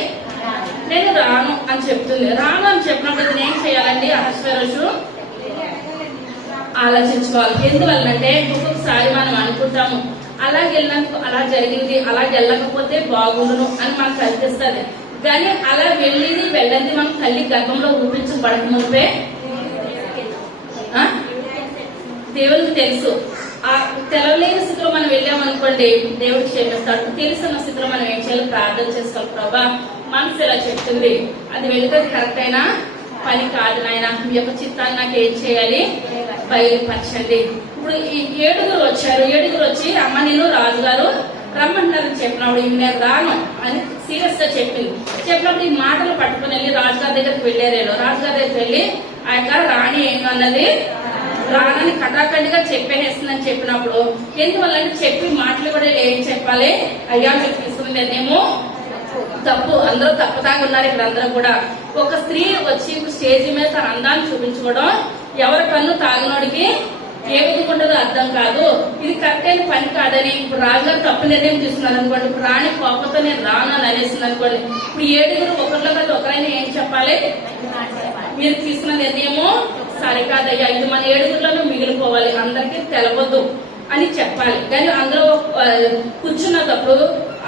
నేను రాను అని చెప్తుంది. రాను అని చెప్పినప్పుడు నేను ఏం చేయాలండి, అహశ్వరసు ఆలోచించుకోవాలి. ఎందువల్లంటే ఒక్కొక్కసారి మనం అనుకుంటాము అలాగే వెళ్ళినందుకు అలా జరిగింది, అలాగే వెళ్ళకపోతే బాగుండును అని మనకు అనిపిస్తుంది. కానీ అలా వెళ్ళింది మనం తల్లి గర్భంలో ఊపించబడక మునిపే దేవునికి తెలుసు ఆ తెలవలేని స్థితిలో మనం వెళ్ళామనుకోండి దేవుడికి క్షమిస్తాడు. తెలిసిన స్థితిలో మనం ఏం చేయాలి? ప్రార్థన చేసుకోవాలి. ప్రభా, మనసు ఇలా చెప్తుంది, అది వెళితే కరెక్ట్ అయినా పని కాదు నాయన, మీ యొక్క చిత్తాన్ని నాకు ఏం చేయాలి? బయలుపరచండి. ఇప్పుడు ఈ 7 వచ్చారు. 7 వచ్చి అమ్మ నేను రాజుగారు రమ్మంటారని చెప్పినప్పుడు ఇవి నేను రాను అని సీరియస్ గా చెప్పింది. చెప్పినప్పుడు ఈ మాటలు పట్టుకుని వెళ్ళి రాజుగారి దగ్గరికి వెళ్ళారేలో. రాజుగారి దగ్గరికి వెళ్ళి ఆ యొక్క రాణి ఏమన్నది? రానని కటాకండిగా చెప్పేస్తుందని చెప్పినప్పుడు ఎందువల్లంటే చెప్పి మాటలు కూడా ఏం చెప్పాలి? అయ్యా మీకు తీసుకున్న నిర్ణయము తప్పు, అందరూ తప్పదాగా ఉన్నారు ఇక్కడ అందరూ కూడా. ఒక స్త్రీ వచ్చి స్టేజ్ మీద తన అందాన్ని చూపించుకోవడం ఎవరి కన్ను తాగినోడికి ఏ విధంగా ఉండదో అర్థం కాదు. ఇది కరెక్ట్ అయిన పని కాదని ఇప్పుడు రాజుగారు తప్పు నిర్ణయం తీసుకున్నారు అనుకోండి. ఇప్పుడు రాణి కోపంతో నేను రాను అని అనేసింది అనుకోండి. ఇప్పుడు 7 ఒకరిలో కదా ఒకరైనా ఏం చెప్పాలి? మీరు తీసుకున్న నిర్ణయము సరికాదయ్యా, ఇది మన 7 మిగిలిపోవాలి, అందరికీ తెలవద్దు అని చెప్పాలి. కానీ అందరూ కూర్చున్నప్పుడు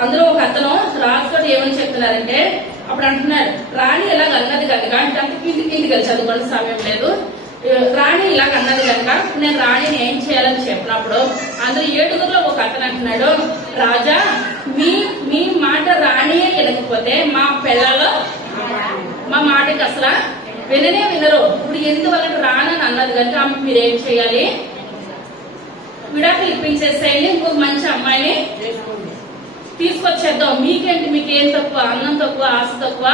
అందరూ ఒక అతను రాజుతో ఏమని చెప్తున్నారంటే, అప్పుడు అంటున్నాడు రాణి ఇలాగ అన్నది కనుక అంటే ఇంటికి వెళ్ళి చదువుకోవడం సమయం లేదు. రాణి ఇలాగ అన్నది కనుక నేను రాణిని ఏం చేయాలని చెప్పినప్పుడు అందరూ 7 ఒక అతను అంటున్నాడు, రాజా మీ మాట రాణియే వినకపోతే మా పిల్లలు మా మాటకి అసలు విననే వినరు. ఇప్పుడు ఎందువల్ల రానని అన్నది కనుక మీరేం చేయాలి? విడాకులు ఇప్పించేసేయండి, ఇంకొక మంచి అమ్మాయిని తీసుకొచ్చేద్దాం. మీకేంటి? మీకేం తక్కువ? అన్నం తక్కువ, ఆశ తక్కువ,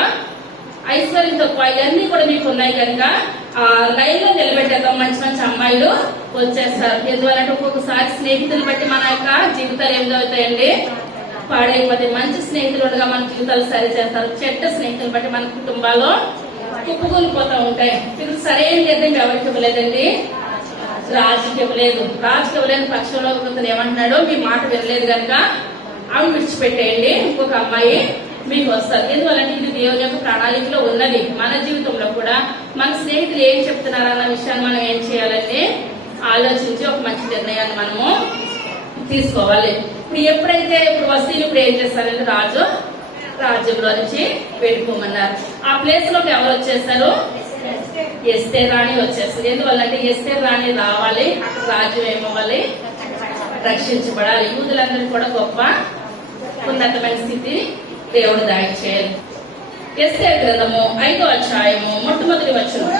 ఐశ్వర్యం తక్కువ, ఇవన్నీ కూడా మీకు ఉన్నాయి కనుక ఆ లైన్ లో నిలబెట్టేద్దాం, మంచి మంచి అమ్మాయిలు వచ్చేస్తారు. ఎందువల్లంటే ఒక్కొక్కసారి స్నేహితులు బట్టి మన యొక్క జీవితాలు ఏం జరుగుతాయండి? పాడైపోతాయి. మంచి స్నేహితులు ఉండగా మన జీవితాలు సరి చేస్తారు. చెడ్డ స్నేహితులు బట్టి మన కుటుంబాల్లో కుప్పకూలిపోతూ ఉంటాయి. ఇప్పుడు సరైన నిర్ణయం ఎవరికి ఇవ్వలేదండి? రాజుకి ఇవ్వలేదు. రాజుకి ఇవ్వలేని పక్షంలో కొంత ఏమంటున్నాడు? మీ మాట వినలేదు కనుక ఆమె విడిచిపెట్టేయండి, ఇంకొక అమ్మాయి మీకు వస్తారు. ఎందువల్లంటే ఇది దేవుని యొక్క ప్రణాళికలో ఉన్నది. మన జీవితంలో కూడా మన స్నేహితులు ఏం చెప్తున్నారన్న విషయాన్ని మనం ఏం చేయాలంటే ఆలోచించి ఒక మంచి నిర్ణయాన్ని మనము తీసుకోవాలి. ఇప్పుడు ఎప్పుడైతే ఇప్పుడు వస్తీలు ఇప్పుడు ఏం చేస్తారంటే రాజ్యంలో నుంచి వెళ్ళిపోమన్నారు. ఆ ప్లేస్ లోకి ఎవరు వచ్చేస్తారు? ఎస్తేర్ రాణి వచ్చేస్తారు. ఎందువల్లంటే ఎస్తేర్ రాణి రావాలి, అక్కడ రాజ్యం ఏమవ్వాలి? రక్షించబడాలి. యూదులందరికీ కూడా గొప్ప ఉన్నతమైన స్థితి దేవుడు దాడి చేయాలి. ఎస్తేర్ గ్రంథము 5వ అధ్యాయము మొట్టమొదటి వచనం.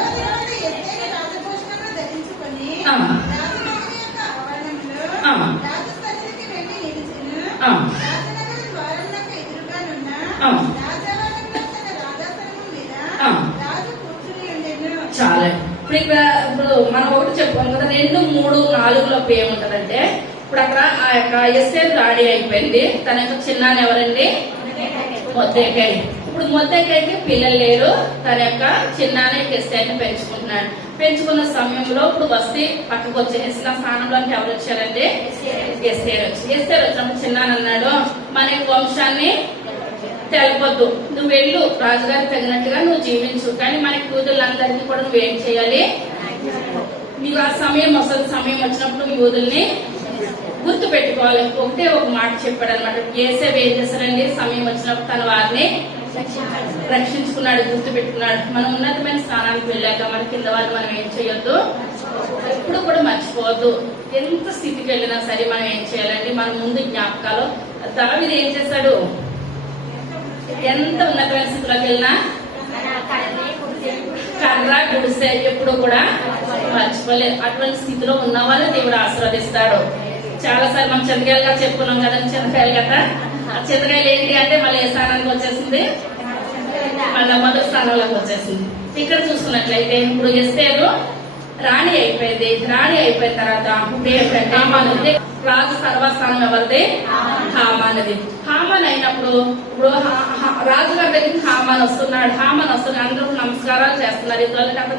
చాలా ఇప్పుడు మనం ఒకటి చెప్పుకోవాలి కదా, 2, 3, 4లో ఏముంటదంటే ఇప్పుడు అక్కడ ఆ యొక్క ఎస్తేర్ రాణి అయిపోయింది. తన యొక్క చిన్నాన్ని ఎవరండి? మొర్దెకై. ఇప్పుడు మొర్దెకైకి పిల్లలు లేరు. తన యొక్క చిన్నాన్ని ఎస్తేర్ని పెంచుకుంటున్నాడు. పెంచుకున్న సమయంలో ఇప్పుడు వస్తీ పక్కకు వచ్చేసిన స్థానంలోకి ఎవరు వచ్చారంటే ఎస్తేర్ వచ్చినప్పుడు చిన్నాన్ని అన్నాడు, మన వంశాన్ని తెలపొద్దు, నువ్వు వెళ్ళు, రాజుగారికి తగినట్టుగా నువ్వు జీవించు, కానీ మన కూతుళ్ళందరికీ కూడా నువ్వేం చేయాలి? నీకు ఆ సమయం వస్తుంది, సమయం వచ్చినప్పుడు యూదుల్ని గుర్తు పెట్టుకోవాలి. ఒకటే ఒక మాట చెప్పాడు అనమాట. యేసేపు ఏం చేశాడండి? సమయం వచ్చినప్పుడు తన వారిని రక్షించుకున్నాడు, గుర్తు పెట్టుకున్నాడు. మనం ఉన్నతమైన స్థానానికి వెళ్ళాక మన కింద వారిని మనం ఏం చేయొద్దు, ఎప్పుడు కూడా మర్చిపోవద్దు. ఎంత స్థితికి వెళ్ళినా సరే మనం ఏం చేయాలండి? మన ముందు జ్ఞాపకాలు. దావీదు ఏం చేశాడు? ఎంత ఉన్నతమైన స్థితిలోకి వెళ్ళినా కర్ర గుడిసె ఎప్పుడు కూడా మర్చిపోలేదు. అటువంటి స్థితిలో ఉన్న వాళ్ళు దేవుడు ఆశీర్వదిస్తాడు. చాలా సార్లు మనం చింతకాయలుగా చెప్పుకున్నాం కదా, చింతకాయలు కదా. ఆ చింతకాయలు ఏంటి అంటే మళ్ళీ ఏ స్థానానికి వచ్చేసింది? మళ్ళీ మొదటి స్థానంలోకి వచ్చేసింది. ఇక్కడ చూసుకున్నట్లయితే ఇప్పుడు ఎస్తేరు రాణి అయిపోయింది. రాణి అయిపోయిన తర్వాత ఇప్పుడు ఏంటంటే రాజు సర్వస్థానం ఎవరిది? హామానది. హామాన్ అయినప్పుడు ఇప్పుడు రాజుగారి దగ్గరికి హామాన్ వస్తున్నాడు. అందరూ నమస్కారాలు చేస్తున్నారు. ఎందుకంటే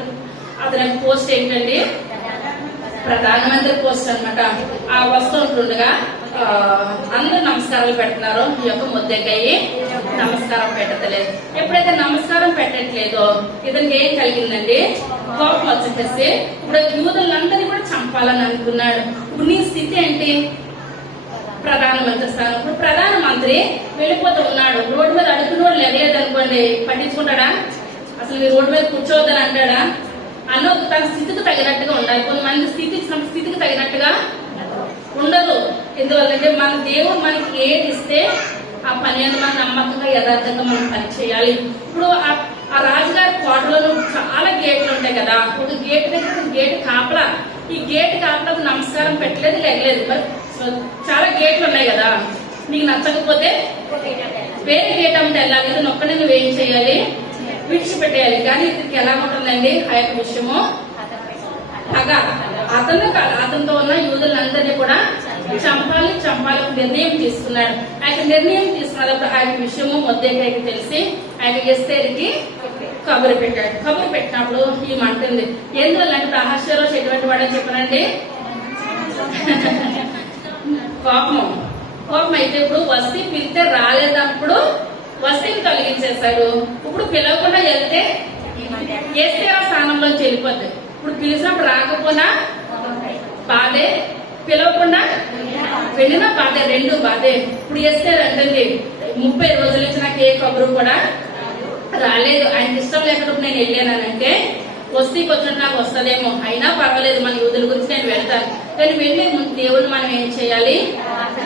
అతని పోస్ట్ ఏంటండి? ప్రధానమంత్రి పోస్ట్ అనమాట. ఆ వస్తుంటుండగా అందరూ నమస్కారాలు పెడుతున్నారు. ఈ యొక్క మొర్దెకై నమస్కారం పెట్టలేదు. ఎప్పుడైతే నమస్కారం పెట్టట్లేదో ఇతనికి ఏం కలిగిందండి? కోపం వచ్చేసి ఇప్పుడు యూదులందరినీ కూడా చంపాలని అనుకున్నాడు. ఇప్పుడు నీ స్థితి ఏంటి? ప్రధానమంత్రి స్థానం. ఇప్పుడు ప్రధానమంత్రి వెళ్ళిపోతూ ఉన్నాడు. రోడ్డు మీద అడుగునోడు లేలేదు అనుకోండి, పట్టించుకుంటాడా? అసలు మీ రోడ్డు మీద కూర్చోవద్దని అంటాడా? అన్న తన స్థితికి తగినట్టుగా ఉండాలి. కొంతమంది స్థితికి తగినట్టుగా ఉండదు. ఎందువల్లంటే మన దేవుడు మనకి ఏది ఇస్తే ఆ పని అని మనం నమ్మకంగా యథార్థంగా మనం పని చేయాలి. ఇప్పుడు ఆ రాజుగారి కోటలో చాలా గేట్లు ఉంటాయి కదా. ఒక గేట్ దగ్గర గేట్ కాపలా, ఈ గేట్ కాపలకు నమస్కారం పెట్టలేదు, లేగలేదు. మరి చాలా గేట్లు ఉన్నాయి కదా. నీకు నచ్చకపోతే వేరే గేట్ అమ్మటే వెళ్ళాలి. ఇది ఒక్కడే నువ్వు ఏం చేయాలి, విడిచిపెట్టేయాలి. కానీ ఇతనికి ఎలా ఉంటుందండి ఆ యొక్క విషయము, పగా అతనితో ఉన్న యూదులందరినీ కూడా చంపాలి నిర్ణయం తీసుకున్నాడు. ఆయన నిర్ణయం తీసుకున్నప్పుడు ఆయన విషయము మొద్దెకాయకి తెలిసి ఆయన ఎస్తేరికి కబురు పెట్టాడు. కబురు పెట్టినప్పుడు ఈ మంటుంది. ఎందువల్లంటే అహస్వేరోషు ఎటువంటి వాడని చెప్పానండి, కోపం అయితే ఇప్పుడు వస్తీ పిలిస్తే రాలేదప్పుడు వస్తీని కలిగించేశాడు. ఇప్పుడు పిలవకుండా వెళ్తే ఎస్తేరా స్థానంలోంచి వెళ్ళిపోద్ది. ఇప్పుడు పిలిచినప్పుడు రాకపోయినా బాధే, పిలవకుండా వెళ్ళినా బాధే, రెండు బాధే. ఇప్పుడు ఎస్తేరు అంటుంది 30 రోజుల నుంచి నాకు ఏ కబురు కూడా రాలేదు. ఆయనకి ఇష్టం లేకపోతే నేను వెళ్ళానంటే వస్తీకి వచ్చినట్టు నాకు వస్తుందేమో, అయినా పర్వాలేదు మన యూదుల గురించి నేను వెళ్తాను. కానీ వెళ్ళే ముందు దేవుడిని మనం ఏం చేయాలి,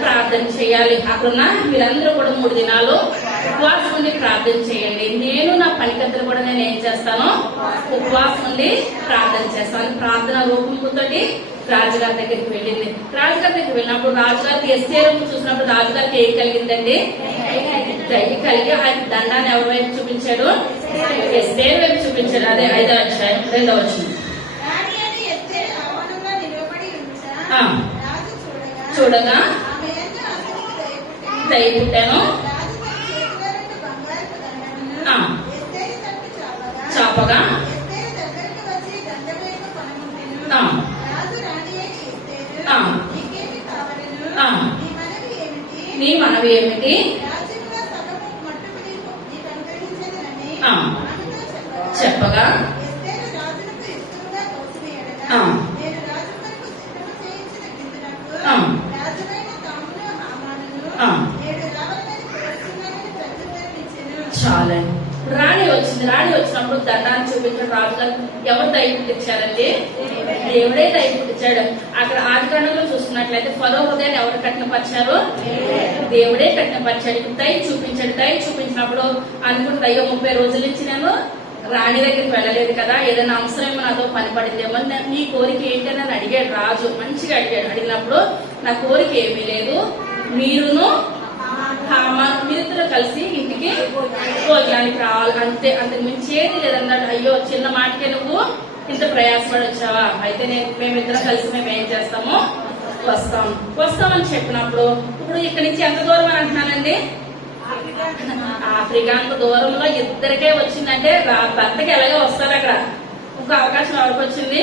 ప్రార్థన చేయాలి. అక్కడున్న మీరందరూ కూడా 3 దినాలు ఉపవాసం ఉండి ప్రార్థన చేయండి. నేను నా పనికత్తలు కూడా నేను ఏం చేస్తాను, ఉపవాసం ఉండి ప్రార్థన చేస్తాను. ప్రార్థన రూపంతోటి రాజుగారి దగ్గరికి వెళ్ళింది. రాజుగారి దగ్గరికి వెళ్ళినప్పుడు రాజుగారికి ఎస్తేరు చూసినప్పుడు రాజుగారికి ఏం కలిగిందండి, దయ కలిగి ఆయన దండాన్ని ఎవరి వైపు చూపించాడు, ఎస్తేరు వైపు చూపించాడు. అదే 5వ అధ్యాయం 2వ వచనం. చూడగా దయ పుట్టాను, చాపగా నీ మనవి ఏమిటి, చెప్పగా చాలా రాణి వచ్చినప్పుడు దండాన్ని చూపించిన రాజుగారు ఎవరు దయ పుట్టించారండి, దేవుడే దయ పుట్టించాడు. అక్కడ ఆదికాండంలో చూసుకున్నట్లయితే ఫరో హృదయాన్ని ఎవరు కఠినపరిచారు, దేవుడే కఠినపరిచాడు. దయ చూపించినప్పుడు అనుకుంటుంది, అయ్యో 30 రోజుల నుంచి నేను రాణి దగ్గరికి వెళ్ళలేదు కదా, ఏదైనా అవసరం ఏమో నాతో పని పడిందేమో, నీ కోరిక ఏంటని అని అడిగాడు రాజు. మంచిగా అడిగినప్పుడు నా కోరిక ఏమీ లేదు, మీరును మీరిద్దరు కలిసి ఇంటికి భోజనానికి రావాలి అంతే, అంతకు మించి ఏది లేదన్నాడు. అయ్యో చిన్న మాటకే నువ్వు ఇంత ప్రయాసపడి వచ్చావా, అయితే మేమిద్దరం కలిసి మేము ఏం చేస్తాము, వస్తామని చెప్పినప్పుడు ఇప్పుడు ఇక్కడి నుంచి ఎంత దూరం అని అంటున్నానండి, ఆఫ్రికా అంత దూరంలో ఇద్దరికే వచ్చిందంటే భర్తకి ఎలాగో వస్తారు. అక్కడ ఇంకో అవకాశం ఎవరికి వచ్చింది,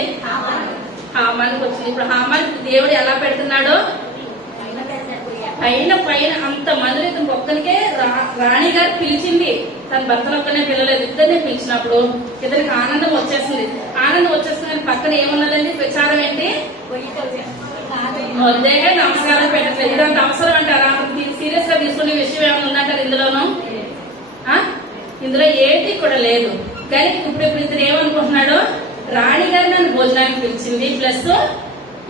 హామానికి వచ్చింది. ఇప్పుడు హామానికి దేవుడు ఎలా పెడుతున్నాడు, పైన అంత మంది ఒక్కరికే రాణి గారు పిలిచింది, తన భర్తను ఒక్కనే పిల్లలేదు, ఇద్దరినే పిలిచినప్పుడు ఇద్దరికి ఆనందం వచ్చేస్తుంది. కానీ పక్కన ఏమున్నదండి, ప్రచారం ఏంటి, మొద్దేగా నమస్కారం పెట్టట్లేదు. ఇదంత అవసరం అంటారా, సీరియస్ గా తీసుకునే విషయం ఏమైనా ఉందంటారు ఇందులో ఏది కూడా లేదు. కానీ ఇప్పుడు ఇతను ఏమనుకుంటున్నాడు, రాణి గారు నన్ను భోజనానికి పిలిచింది, ప్లస్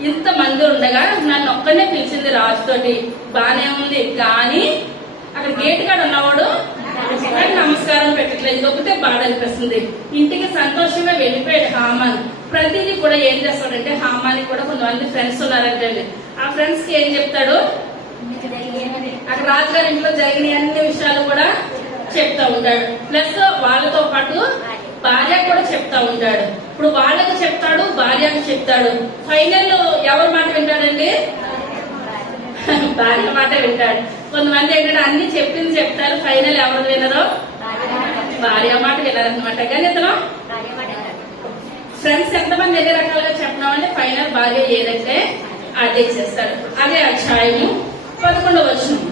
ఇంత మంది ఉండగా నన్ను ఒక్కనే పిలిచింది రాజుతోటి, బానే ఉంది. కానీ అక్కడ గేట్ కాడ ఉన్నవాడు నమస్కారం పెట్టట్లేదు. ఇది ఒకటే బాధ అనిపిస్తుంది. ఇంటికి సంతోషంగా వెళ్ళిపోయాడు హామాన్. ప్రతిదీ కూడా ఏం చేస్తాడంటే, హామానికి కూడా కొంతమంది ఫ్రెండ్స్ ఉన్నారంటండి. ఆ ఫ్రెండ్స్ కి ఏం చెప్తాడు, అక్కడ రాజుగారి ఇంట్లో జరిగిన అన్ని విషయాలు కూడా చెప్తా ఉంటాడు. ప్లస్ వాళ్ళతో పాటు భార్య కూడా చెప్తా ఉంటాడు. ఇప్పుడు వాళ్ళకి చెప్తాడు, భార్యకు చెప్తాడు. ఫైనల్ ఎవరి మాట వింటాడండి, భార్య మాట వింటాడు. కొంతమంది ఏంటంటే అన్ని చెప్పింది చెప్తారు, ఫైనల్ ఎవరు వినరో భార్య మాట వినారనమాట. కానీ ఇతను ఫ్రెండ్స్ ఎంతమంది ఎన్ని రకాలుగా చెప్పినామంటే ఫైనల్ భార్య ఏదంటే అదే చేస్తాడు. అదే అధ్యాయము 11వ వచనం.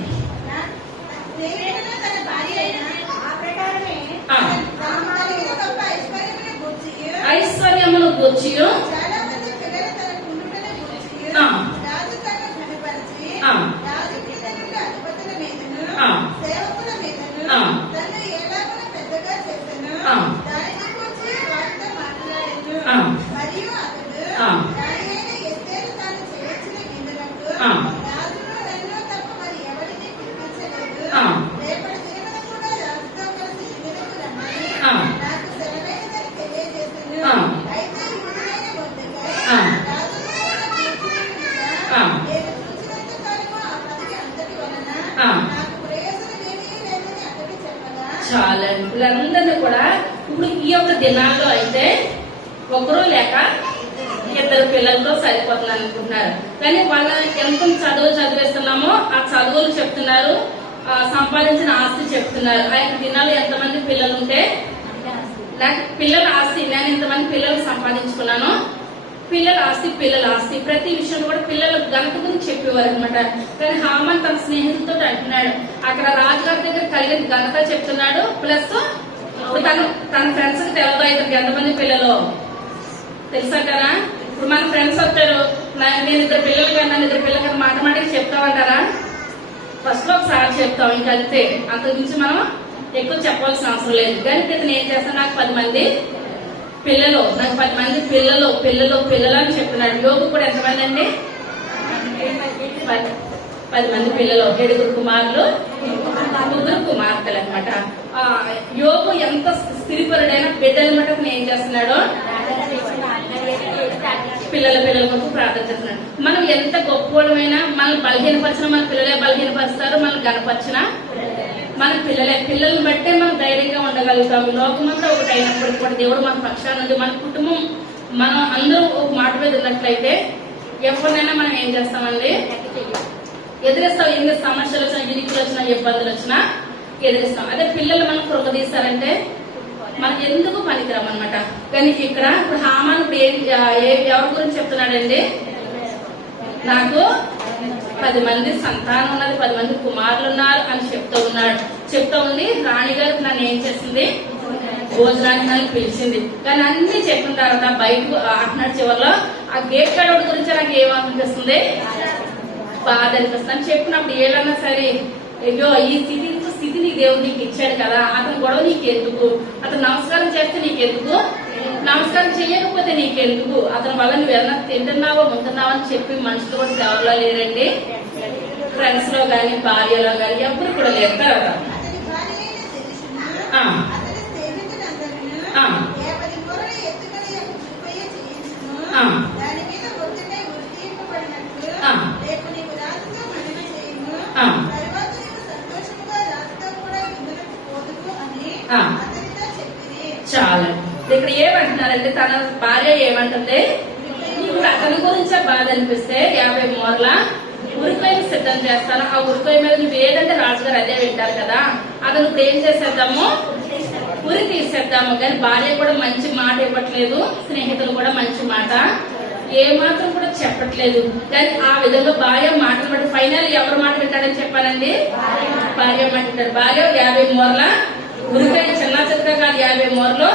ఐశ్వర్యమును గూర్చియు ఆ. నేను చూసినంత కాలము ఆ పదవి అంతటి వలన ఆ. నాకు ప్రయోజనమేమీ లేదని అతడు చెప్పగా చాలా వీళ్ళందరినీ కూడా ఇప్పుడు ఈ యొక్క దినాల్లో అయితే ఒకరు లేక ఇద్దరు పిల్లలతో సరిపోతుంది అనుకుంటున్నారు. కానీ వాళ్ళ ఎంత చదువు చదివేస్తున్నామో ఆ చదువులు చెప్తున్నారు, సంపాదించిన ఆస్తి చెప్తున్నారు. ఆ యొక్క దినాల్లో ఎంతమంది పిల్లలు ఉంటే నాకు పిల్లల ఆస్తి, నేను ఇంతమంది పిల్లలు సంపాదించుకున్నాను, పిల్లల ఆస్తి ప్రతి విషయం కూడా పిల్లల ఘనత గురించి చెప్పేవారు అనమాట. కానీ హామాన్ తన స్నేహితులతో అంటున్నాడు, అక్కడ రాజుగారి దగ్గర కలిగిన ఘనత చెప్తున్నాడు. ప్లస్ తన ఫ్రెండ్స్ కి తెలదు ఇతనికి ఎంతమంది పిల్లలు తెలుసా కదా. ఇప్పుడు మన ఫ్రెండ్స్ వస్తారు, నేను ఇద్దరు పిల్లలు కానీ నన్ను ఇద్దరు పిల్లలు కానీ మాటమాటికి చెప్తామంటారా? ఫస్ట్ లో ఒకసారి చెప్తాం, ఇంకా అంతే. అంత గురించి మనం ఎక్కువ చెప్పాల్సిన అవసరం లేదు. కానీ ఇతను ఏం చేస్తాను, నాకు 10 మంది పిల్లలు, నాకు 10 మంది పిల్లలు పిల్లలు పిల్లలు అని చెప్తున్నాడు. యోగు కూడా ఎంతమంది అండి? 10 మంది పిల్లలు, 7 కుమారులు 3 కుమార్తెలు అనమాట. యోగు ఎంత స్త్రీపరుడైన బిడ్డ అనమాట. అతను ఏం చేస్తున్నాడు, పిల్లల కోసం ప్రార్థన చేస్తున్నాడు. మనం ఎంత గొప్పవాళ్ళమైనా మనల్ని బలహీనపరిచినా మన పిల్లలే బలహీనపరుస్తారు, మనల్ని గనపరిచినా మన పిల్లల్ని బట్టే మనం ధైర్యంగా ఉండగలుగుతాం. లోకమంతా ఒకటి అయినప్పటికీ కూడా దేవుడు మన పక్షాన ఉంది. మన కుటుంబం మనం అందరూ ఒక మాట మీద ఉన్నట్లయితే ఎవరినైనా మనం ఏం చేస్తామండి, ఎదిరిస్తాం. ఎన్ని సమస్యలు వచ్చినా, ఇరుకులు వచ్చినా, ఇబ్బందులు వచ్చినా ఎదిరిస్తాం. అదే పిల్లలు మనం కృంగదీస్తారంటే మనం ఎందుకు పనికిరాం అనమాట. కానీ ఇక్కడ ఇప్పుడు హామాన్ ఎవరి గురించి చెప్తున్నాడండి, నాకు 10 మంది సంతానం ఉన్నది, 10 మంది కుమారులు ఉన్నారు అని చెప్తా ఉంది. రాణిగారు నన్ను ఏం చేసింది, భోజనానికి నన్ను పిలిచింది. కానీ అన్ని చెప్పిన తర్వాత బయటకు అంటున్నాడు చివరిలో, ఆ గేట్ కడవడి గురించి నాకు ఏమనిపిస్తుంది, బాధ అనిపిస్తుంది అని చెప్పినప్పుడు ఏదన్నా సరే, అయ్యో ఈ స్థితి నీ దేవుడు నీకు ఇచ్చాడు కదా, అతను గొడవ నీకెందుకు, అతను నమస్కారం చేస్తే నీకెందుకు, నమస్కారం చేయకపోతే నీకెందుకు, అతని వల్ల నువ్వు ఏదైనా తింటున్నావో ముందున్నావో అని చెప్పి మనుషులు కూడా ఎవరిలో లేరండి. ఫ్రెండ్స్ లో గాని భార్యలో గాని ఎవరు కూడా లేరు. తర్వాత చాలా ఇక్కడ ఏమంటున్నారంటే తన భార్య ఏమంటుంది, అతని గురించే బాధ అనిపిస్తే 50 మూరల ఉరికాయని సిద్ధం చేస్తాను. ఆ ఉరికాయ మీద నువ్వు ఏదంటే రాజుగారు అదే వింటారు కదా, అతను ఇప్పుడు ఏం చేసేద్దాము, ఉరి తీసేద్దాము. కానీ భార్య కూడా మంచి మాట ఇవ్వట్లేదు, స్నేహితులు కూడా మంచి మాట ఏ మాత్రం కూడా చెప్పట్లేదు. కానీ ఆ విధంగా భార్య మాటలు బట్టి ఫైనల్ ఎవరు మాట వింటాడని చెప్పానండి, భార్య మాట వింటాడు. భార్య 50 మూరల ఉరికాయ, చిన్న చిన్నగా కాదు 50 మూరలు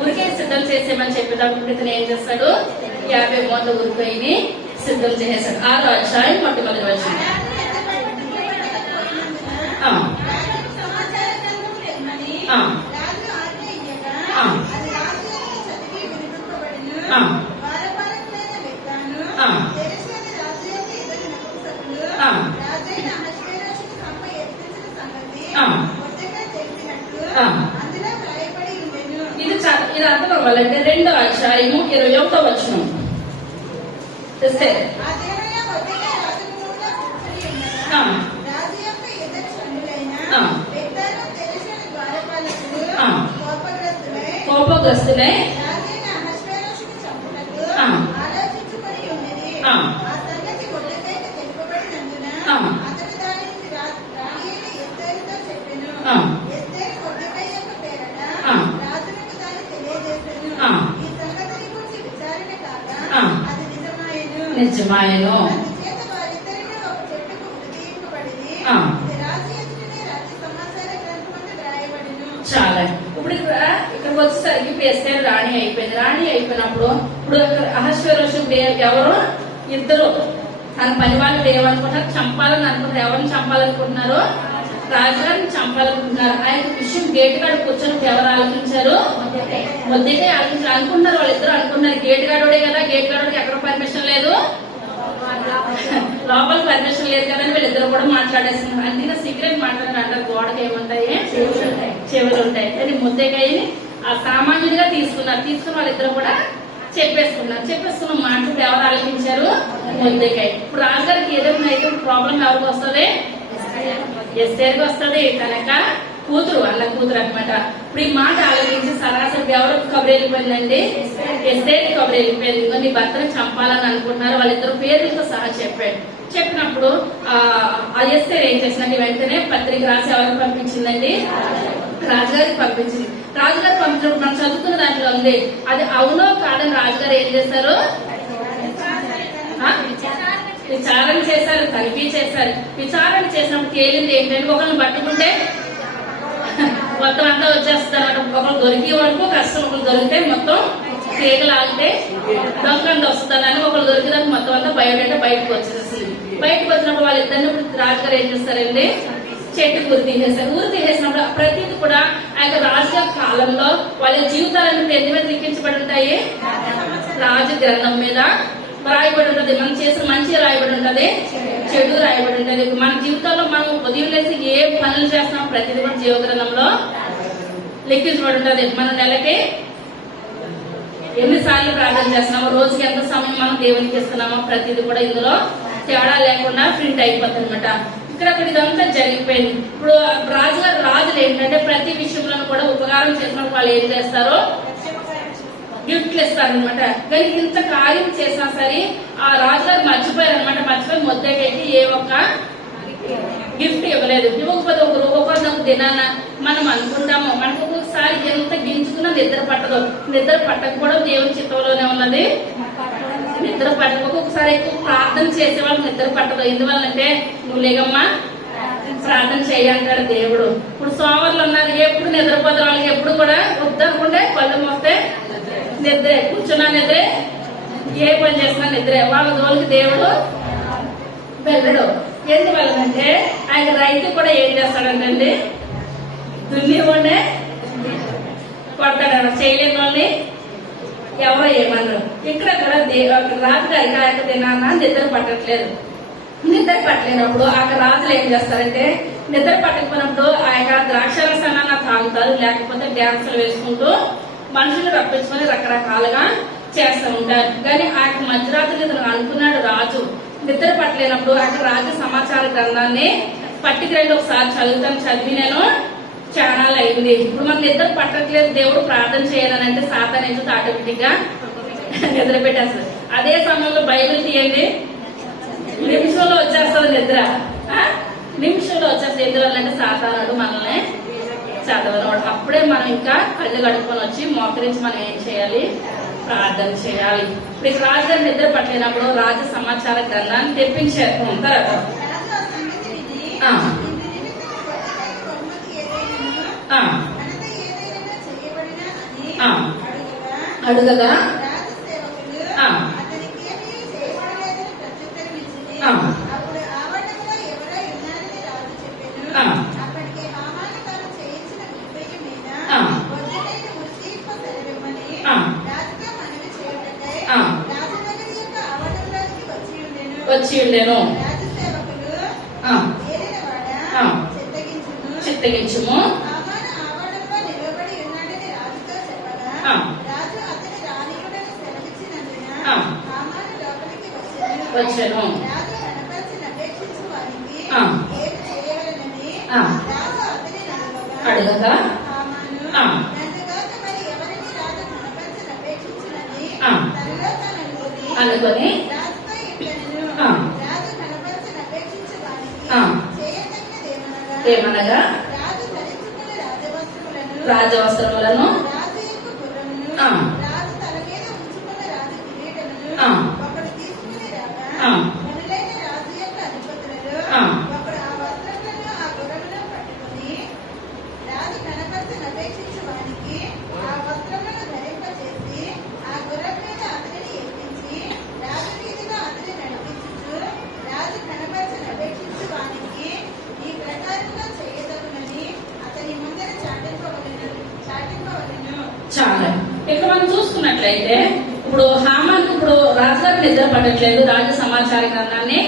ఉరికాయ సిద్ధం చేసేమని చెప్పేటప్పుడు ఇతను ఏం చేస్తాడు, 50 మూరల ఉరికాయని సిద్ధం చేసేసాడు. 6వ అధ్యాయం మొట్టమొదటి వచనం. ఇది అర్థం అవ్వాలంటే 2వ అధ్యాయము 21వ వచనం తెస్తే కోపగ్రస్తులై నిజమాయను. చాలా ఇప్పుడు ఇక్కడికి వచ్చేసరికి ఎస్తేరు రాణి అయిపోయింది. రాణి అయిపోయినప్పుడు ఇప్పుడు అహశ్వేరోషుడు ఎవరు, ఇద్దరు తన పని వాళ్ళు ఏమనుకుంటారు, చంపాలని అనుకుంటారు. ఎవరిని చంపాలనుకుంటున్నారు, రాజుగారిని చంపాలనుకుంటున్నారు. ఆయన విషయం గేట్ గాడు కూర్చొని ఎవరు ఆలోచించారు, మొదటే ఆలోచించారు. అనుకుంటున్నారు వాళ్ళిద్దరు అనుకుంటున్నారు, గేట్ గాడోడే కదా, గేట్ గాడోడికి ఎక్కడ పర్మిషన్ లేదు, లోపల పర్మిషన్ లేదు కదా అని వీళ్ళిద్దరు కూడా మాట్లాడేస్తున్నారు. అందుకే సీక్రెట్ మాట్లాడారు. గోడకి ఏముంటాయి, చెవులు ఉంటాయి. కానీ ముద్దకాయని ఆ సామాన్యుడిగా తీసుకున్నారు. తీసుకుని వాళ్ళిద్దరు కూడా చెప్పేసుకున్న మాటలు ఎవరు ఆలోచించారు? మొర్దెకై. ఇప్పుడు రాజుగారికి ఏదైనా అయితే ప్రాబ్లం ఎవరికి వస్తుంది? ఎస్తేర్కి వస్తుంది. కనుక కూతురు, అన్న కూతురు అనమాట. ఇప్పుడు ఈ మాట ఆలోచించి సరాసరి ఎవరు కబురు వెళ్ళిపోయిందండి? ఎస్తేర్కి కబురు వెళ్ళిపోయింది. ఇంకో నీ భర్తను చంపాలని అనుకుంటున్నారు. వాళ్ళిద్దరు పేర్లతో సహా చెప్పాడు. చెప్పినప్పుడు ఆ ఎస్తేర్ ఏం చేసిందండి? వెంటనే పత్రిక రాసి ఎవరికి పంపించిందండి? రాజుగారికి పంపించింది. రాజుగారు పంపించినప్పుడు మనం చదువుకున్న దాంట్లో ఉంది. అది అవునో కాదని రాజుగారు ఏం చేశారు? విచారణ చేశారు, తనిఖీ చేశారు. విచారణ చేసినప్పుడు తేలింది ఏంటంటే, ఒకరిని పట్టుకుంటే మొత్తం అంతా వచ్చేస్తారు. ఒకరు దొరికే వరకు కష్టం. ఒకరు దొరికితే మొత్తం తీగలాగితే దొంగంత వస్తుందని ఒకరు దొరికేదానికి మొత్తం అంతా బయటకు వచ్చేసింది. బయటకు వచ్చినప్పుడు వాళ్ళిద్దరిని రాజుగారు ఏం చేస్తారండి? చెట్టు ఊరి తీసేస్తారు. ఊరి తీసేసినప్పుడు ప్రతిది కూడా ఆ యొక్క రాజుగారి కాలంలో వాళ్ళ జీవితాలను దేని మీద లిఖించబడి ఉంటాయి? రాజు గ్రంథం మీద రాయబడి ఉంటది. మనం చేసిన మంచి రాయబడి ఉంటది, చెడు రాయబడి ఉంటది. మన జీవితంలో మనం ఉదయం లేసి ఏ పనులు చేస్తున్నాం ప్రతిదీ కూడా జీవ గ్రంథంలో లెక్కించబడి ఉంటది. మనం నెలకి ఎన్నిసార్లు ప్రార్థన చేస్తున్నామో, రోజుకి ఎంత సమయం మనం దేవునికి ఇస్తున్నామో ప్రతిదీ కూడా ఇందులో తేడా లేకుండా ప్రింట్ అయిపోతుంది అనమాట. ఇక్కడ ఇదంతా జరిగిపోయింది. ఇప్పుడు రాజులు ఏంటంటే ప్రతి విషయంలో కూడా ఉపకారం చేసినప్పుడు వాళ్ళు ఏం చేస్తారో గిఫ్ట్లు ఇస్తారనమాట. కానీ ఇంత కార్యం చేసినా సరే ఆ రాజుగారు మర్చిపోయారు అనమాట. మర్చిపోయి మొద్దకైతే ఏ ఒక్క గిఫ్ట్ ఇవ్వలేదు. ఇవ్వకపోతే ఒకరు దినాన మనం అనుకుంటాము. మనకు ఒక్కొక్కసారి ఎంత గించుకున్నా నిద్ర పట్టదు. నిద్ర పట్టకపోవడం దేవుని చిత్తంలోనే ఉన్నది. నిద్ర పట్టక ఒక్కొక్కసారి ఎక్కువ ప్రార్థన చేసే వాళ్ళకి నిద్ర పట్టదు. ఎందువల్లంటే నువ్వు లేగమ్మా ప్రార్థన చేయంటాడు దేవుడు. ఇప్పుడు సోమవారులు ఉన్నారు, ఎప్పుడు నిద్రపోతారు. వాళ్ళకి ఎప్పుడు కూడా వద్దనుకుంటే కళ్ళు మోస్తే నిద్రే, కూర్చున్నా నిద్రే, ఏ పని చేసినా నిద్రే. వాళ్ళ రోజుకి దేవుడు వెళ్ళడు. ఎందువల్లంటే ఆయన రైతు కూడా ఏం చేస్తాడంటే దున్ని ఉండే కొడతాడు. చేయలేని వాళ్ళని ఎవరో ఏమన్నారు. ఇక్కడ రాజుగారికి ఆ యొక్క దినాన నిద్ర పట్టట్లేదు. నిద్ర పట్టలేనప్పుడు ఆ రాజులు ఏం చేస్తారంటే, నిద్ర పట్టకపోయినప్పుడు ఆ యొక్క ద్రాక్షరసాన్ని తాగుతారు. లేకపోతే డ్యాన్సులు వేసుకుంటూ మనుషులు రప్పించుకొని రకరకాలుగా చేస్తూ ఉంటారు. కానీ ఆ యొక్క మధ్యరాత్రి ఇతను అనుకున్నాడు రాజు. నిద్ర పట్టలేనప్పుడు ఆ యొక్క రాజు సమాచార గ్రంథాన్ని పట్టికి రెండు ఒకసారి చదివి నేను ఛానల్ అయింది. ఇప్పుడు మనకు నిద్ర పట్టట్లేదు, దేవుడు ప్రార్థన చేయాలంటే సాతాను ఎందుకు ఆటోమేటిక్ గా నిద్ర పెట్టేస్తుంది. అదే సమయంలో బైబిల్ తీయండి, నిమిషంలో వచ్చేస్తుంది నిద్ర. నిమిషంలో వచ్చేస్తుంది. ఎందువల్లంటే సాతానుడు మనల్ని చదవనవాడు. అప్పుడే మనం ఇంకా కళ్ళు కడుక్కొని వచ్చి మోకరించి మనం ఏం చేయాలి? ప్రార్థన చేయాలి. ఇప్పుడు రాజుగారు నిద్ర పట్టలేనప్పుడు రాజు సమాచార గ్రంథాన్ని తెప్పించారు. అడుగగా వచ్చి ఉండేను. చిత్తగించుము. వచ్చాను. అడగగా అనుకొని ఏమనగా రాజవస్త్రములను చాలా ఇక్కడ మనం చూసుకున్నట్లయితే ఇప్పుడు హామానికి ఇప్పుడు రాజుగారికి నిద్ర పట్టట్లేదు. రాజు సమాచార గ్రంథాన్ని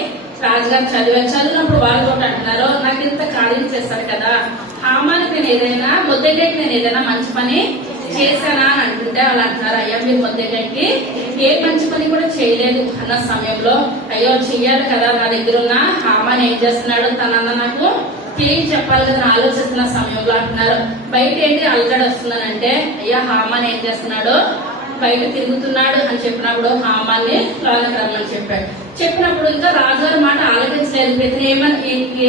రాజుగారు చదివినప్పుడు వాళ్ళతో అంటున్నారు, నాకు ఇంత కార్యం చేస్తారు కదా, హామానికి నేను ఏదైనా మొదటికి నేను ఏదైనా మంచి పని చేశానా అని అంటుంటే వాళ్ళు అంటున్నారు, అయ్యా మీరు మొద్దెకాయకి ఏ మంచి పని కూడా చేయలేదు అన్న సమయంలో, అయ్యో చెయ్యాలి కదా, నా దగ్గర ఉన్న హామాన్ ఏం చేస్తున్నాడు, తనన్న నాకు క్లీన్ చెప్పాలి కదా ఆలోచిస్తున్న సమయంలో అంటున్నారు, బయట ఏంటి అల్లడి వస్తుందనంటే, అయ్యా హామాన్ ఏం చేస్తున్నాడు, బయట తిరుగుతున్నాడు అని చెప్పినప్పుడు హామాన్ని లోనికి రమ్మని చెప్పాడు. చెప్పినప్పుడు ఇంకా రాజుగారి మాట ఆలోచించలేదు. ప్రతి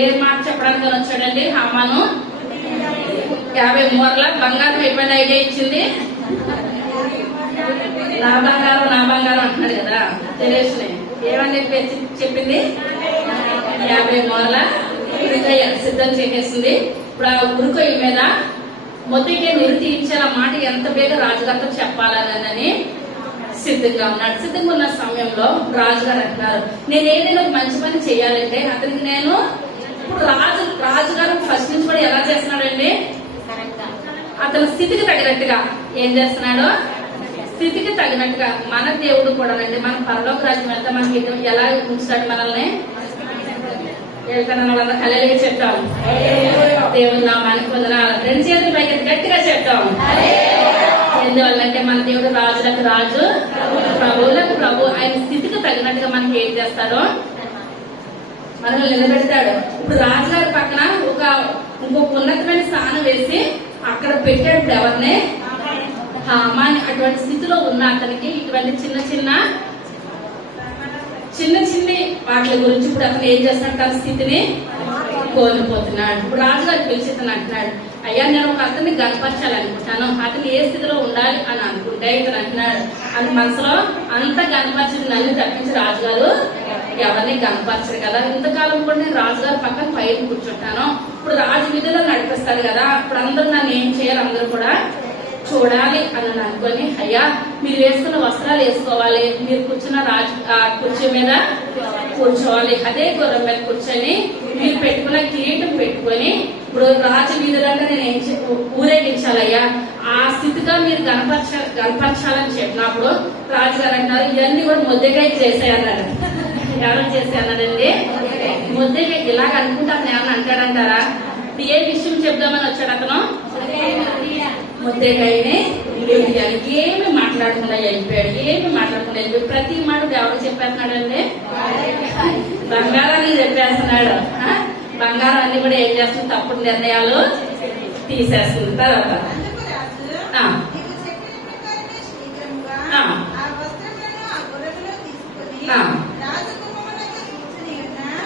ఏ మాట చెప్పడానికి వచ్చాడండి హామాను, 50 మూరల బంగారం ఇవ్వండి ఐడియా ఇచ్చింది. నా బంగారం అంటున్నాడు కదా తెలియని ఏమని చెప్పింది, 50 మూరల ఉరికొయ్య సిద్ధం చేసేసింది. ఇప్పుడు ఆ ఉరికొయ్య మీద మొదటికే నురి తీయించాల మాట ఎంత బేగా రాజుగారితో చెప్పాలని సిద్ధంగా ఉన్నాడు. సిద్ధంగా ఉన్న సమయంలో రాజుగారు అంటున్నారు, నేను ఏదైనా ఒక మంచి పని చేయాలంటే అతనికి నేను ఇప్పుడు రాజుగారు ఫస్ట్ నుంచి కూడా ఎలా చేస్తున్నాడండి, అతని స్థితికి తగినట్టుగా ఏం చేస్తున్నాడో, స్థితికి తగినట్టుగా మన దేవుడు కూడానండి, మన పరలోక రాజ్యం వెళ్తే మనకి ఎలా ఉంచుతాడు మనల్ని, హల్లెలూయా చెప్తాం. దేవుడు నామానికి వందనాలు. 2 చేతులు పైకి గట్టిగా చెప్తాం. ఎందువల్లంటే మన దేవుడు రాజులకు రాజు, ప్రభువులకు ప్రభు. ఆయన స్థితికి తగినట్టుగా మనకి ఏం చేస్తాడో మనల్ని నిలబెడతాడు. ఇప్పుడు రాజుగారి పక్కన ఇంకొక ఉన్నతమైన స్థానం వేసి అక్కడ పెట్టాడు ఎవరిని, హామాని. అటువంటి స్థితిలో ఉన్న అతనికి ఇటువంటి చిన్న వాటి గురించి ఇప్పుడు అతను ఏం చేస్తున్నాడు, తన స్థితిని కోల్పోతున్నాడు. ఇప్పుడు రాజుగారు పిలిచి ఇతను అంటున్నాడు, అయ్యా నేను ఒక అతన్ని గనపరచాలనుకుంటాను, అతను ఏ స్థితిలో ఉండాలి అని అనుకుంటే ఇతను అంటున్నాడు, అది మనసులో అంత గనపరిచింది, నన్ను తప్పించి రాజుగారు ఎవరిని గనపరచరు కదా, ఇంతకాలం కూడా నేను రాజుగారు పక్కన పైన కూర్చుంటాను, ఇప్పుడు రాజు విధుల్లో నడిపిస్తాడు కదా, ఇప్పుడు అందరూ నన్ను ఏం చేయాలి, అందరూ కూడా చూడాలి అని అనుకొని, అయ్యా మీరు వేసుకున్న వస్త్రాలు వేసుకోవాలి, మీరు కూర్చున్న కుర్చీ మీద కూర్చోవాలి, అదే గుర్రం మీద కూర్చొని మీరు పెట్టుకున్న కిరీటం పెట్టుకొని ఇప్పుడు రాజు వీధులంటే నేను ఊరేగించాలయ్యా, ఆ స్థితిగా మీరు గనపరచాలని చెప్పినప్పుడు రాజుగారు అంటారు, ఇవన్నీ కూడా మొద్దెకాయ చేసాయన్నాడు. ఎవరు చేసాయన్నాడండి, మొద్దెకాయ. ఇలాగ అనుకుంటాను ఏమన్నా అంటాడంటారా, ఏ విషయం చెప్దామని వచ్చాడు అతను, ముద్దకాయని ఏమి మాట్లాడకుండా వెళ్ళిపోయాడు, ప్రతి మాట ఎవరు చెప్పేస్తున్నాడంటే బంగారాన్ని చెప్పేస్తున్నాడు. బంగారాన్ని కూడా ఏం చేస్తుంది, తప్పుడు నిర్ణయాలు తీసేస్తుంది. తర్వాత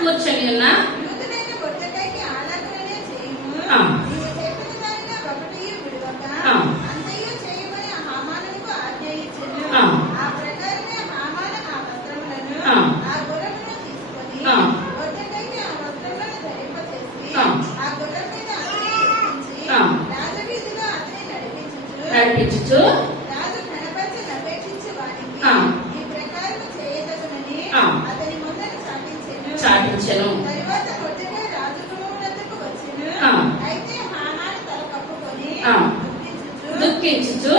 కూర్చొని ఉన్నా నడిపించు చాటించను. దుఃఖించు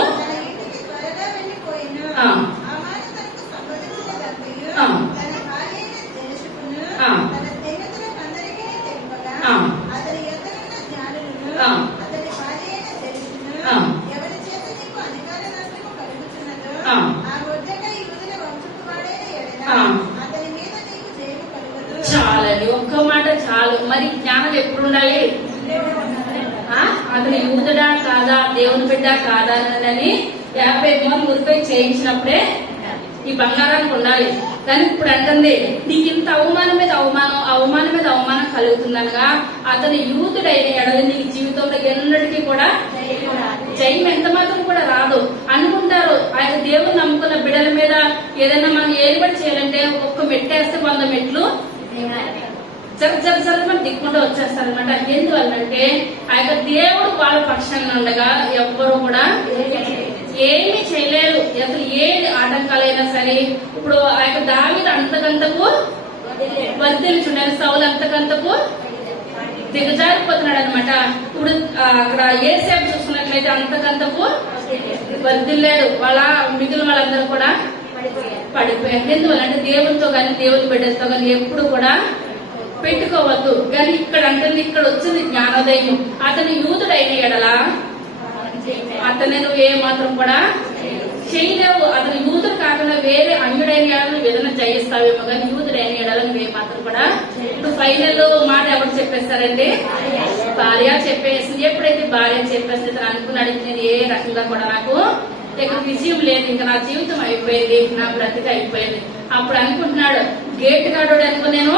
చాలండి, ఒక్క మాట చాలు. మరి జ్ఞానం ఎప్పుడు ఉండాలి, అతను యూదుడా కాదా, దేవుని బిడ్డ కాదా అని 50 మంది ఉరిపై చేయించినప్పుడే ఈ బంగారానికి ఉండాలి. కానీ ఇప్పుడు అంటుంది, నీకు ఇంత అవమానం మీద అవమానం కలుగుతుందనగా అతను యూదుడైన ఎడలి నీకు జీవితంలో ఎన్నటికీ కూడా జయం ఎంత మాత్రం కూడా రాదు అనుకుంటారు. ఆయన దేవుని నమ్ముకున్న బిడ్డల మీద ఏదైనా మనం ఏర్పాటు చేయాలంటే ఒక్క మెట్టేస్తే 100 మెట్లు జరగమని దిక్కుండా వచ్చేస్తారనమాట. ఎందువల్లంటే ఆ యొక్క దేవుడు వాళ్ళ పక్షంగా ఉండగా ఎవ్వరు కూడా ఏమీ చేయలేరు. అసలు ఏ ఆటంకాలైనా సరే ఇప్పుడు ఆ యొక్క దావీదు అంతకంతకు వర్ధిల్చుండాలి, సౌలు అంతకంతకు దిగజారిపోతున్నాడు అనమాట. ఇప్పుడు అక్కడ ఏసేపు చూసుకున్నట్లయితే అంతకంతకు వర్ధిల్లాడు, వాళ్ళ మిగిలిన వాళ్ళందరూ కూడా పడిపోయారు. ఎందువల్లంటే దేవునితో కానీ దేవుని బిడ్డలతో కానీ ఎప్పుడు కూడా పెట్టుకోవద్దు. కానీ ఇక్కడ అంటే ఇక్కడ వచ్చింది జ్ఞానోదయం. అతను యూదుడైన ఎడలా అతన్ని నువ్వు ఏ మాత్రం కూడా చేయలేవు. అతను యూదుడు కాకుండా వేరే అన్యుడైన ఏడాలను ఏదైనా జయిస్తావేమో కానీ యూదుడైన ఏడాలను నువ్వు ఏ మాత్రం కూడా. ఇప్పుడు ఫైనల్ మాట ఎవరు చెప్పేస్తారండి? భార్య చెప్పేసింది. ఎప్పుడైతే భార్య చెప్పేస్తే తను అనుకున్నాడు నేను ఏ రకంగా కూడా నాకు ఇక విజయం లేదు, ఇంకా నా జీవితం అయిపోయింది, నా బ్రతిక అయిపోయింది. అప్పుడు అనుకుంటున్నాడు గేట్ కాడు అనుకో నేను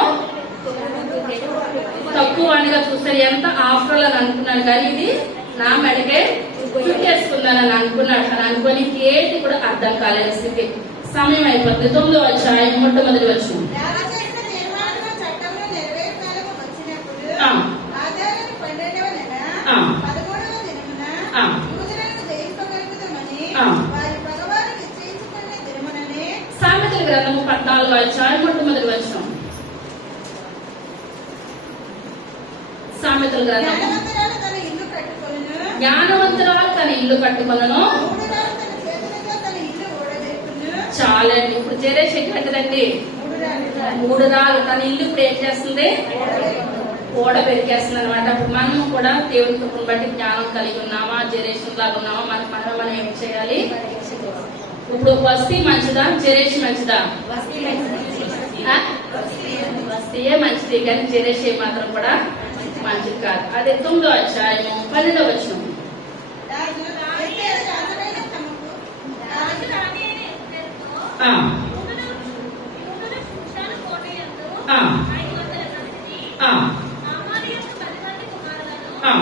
తక్కువ అనిగా చూస్తాను, ఎంత ఆఫర్ అని అనుకున్నాను కానీ ఇది నా మెడకే చుట్టేసుకుందానని అనుకున్నాడు. అని అనుకొని ఏది కూడా అర్థం కాలేని స్థితి. సమయం అయిపోతుంది. 9వ అధ్యాయం మొట్టమొదటి వచనం. ఎలా చేసిన నిర్మాణము చట్టంలో నెరవేర్చాలని వచ్చినప్పుడు ఆ. ఆదాయం 12వ నెల ఆ. 13వ దినమున ఆ. యూదులను జయింపగలుగుతామని ఆ. వారి భగవాను నిశ్చయించుకునే దినముననే సామెతల గ్రంథము 14వ అధ్యాయం మొట్టమొదటి వచనం. సామెతల గ్రంథము. జ్ఞానవంతురాలు తన ఇల్లు కట్టుకొనును, జ్ఞానవంతురాలు తన ఇల్లు కట్టుకొనను. మూఢురాలు తన చేతులతో తన ఇల్లు ఊడబెట్టును. చాలండి. ఇప్పుడు జరేష్ ఎటువంటిదండి? మూడురాలు తన ఇల్లు ఇప్పుడు ఏం చేస్తుంది? ఓడ పెరిగేస్తుంది అనమాట. అప్పుడు మనం కూడా దేవుని కృపను బట్టి జ్ఞానం కలిగి ఉన్నామా, జరేషన్ లాగా ఉన్నామా, మనం ఏం చేయాలి? ఇప్పుడు వస్తీ మంచిదా, జరేష్ మంచిదా? ఆ? వస్తీయే మంచిది కానీ జరేష్ మాత్రం కూడా మంచిది కాదు. అదే 9వ అధ్యాయం 12వ వచనం. రాజు అయితే రాజులైన తమకు రాజు ఆ. ఆ. ఆ. ఆ.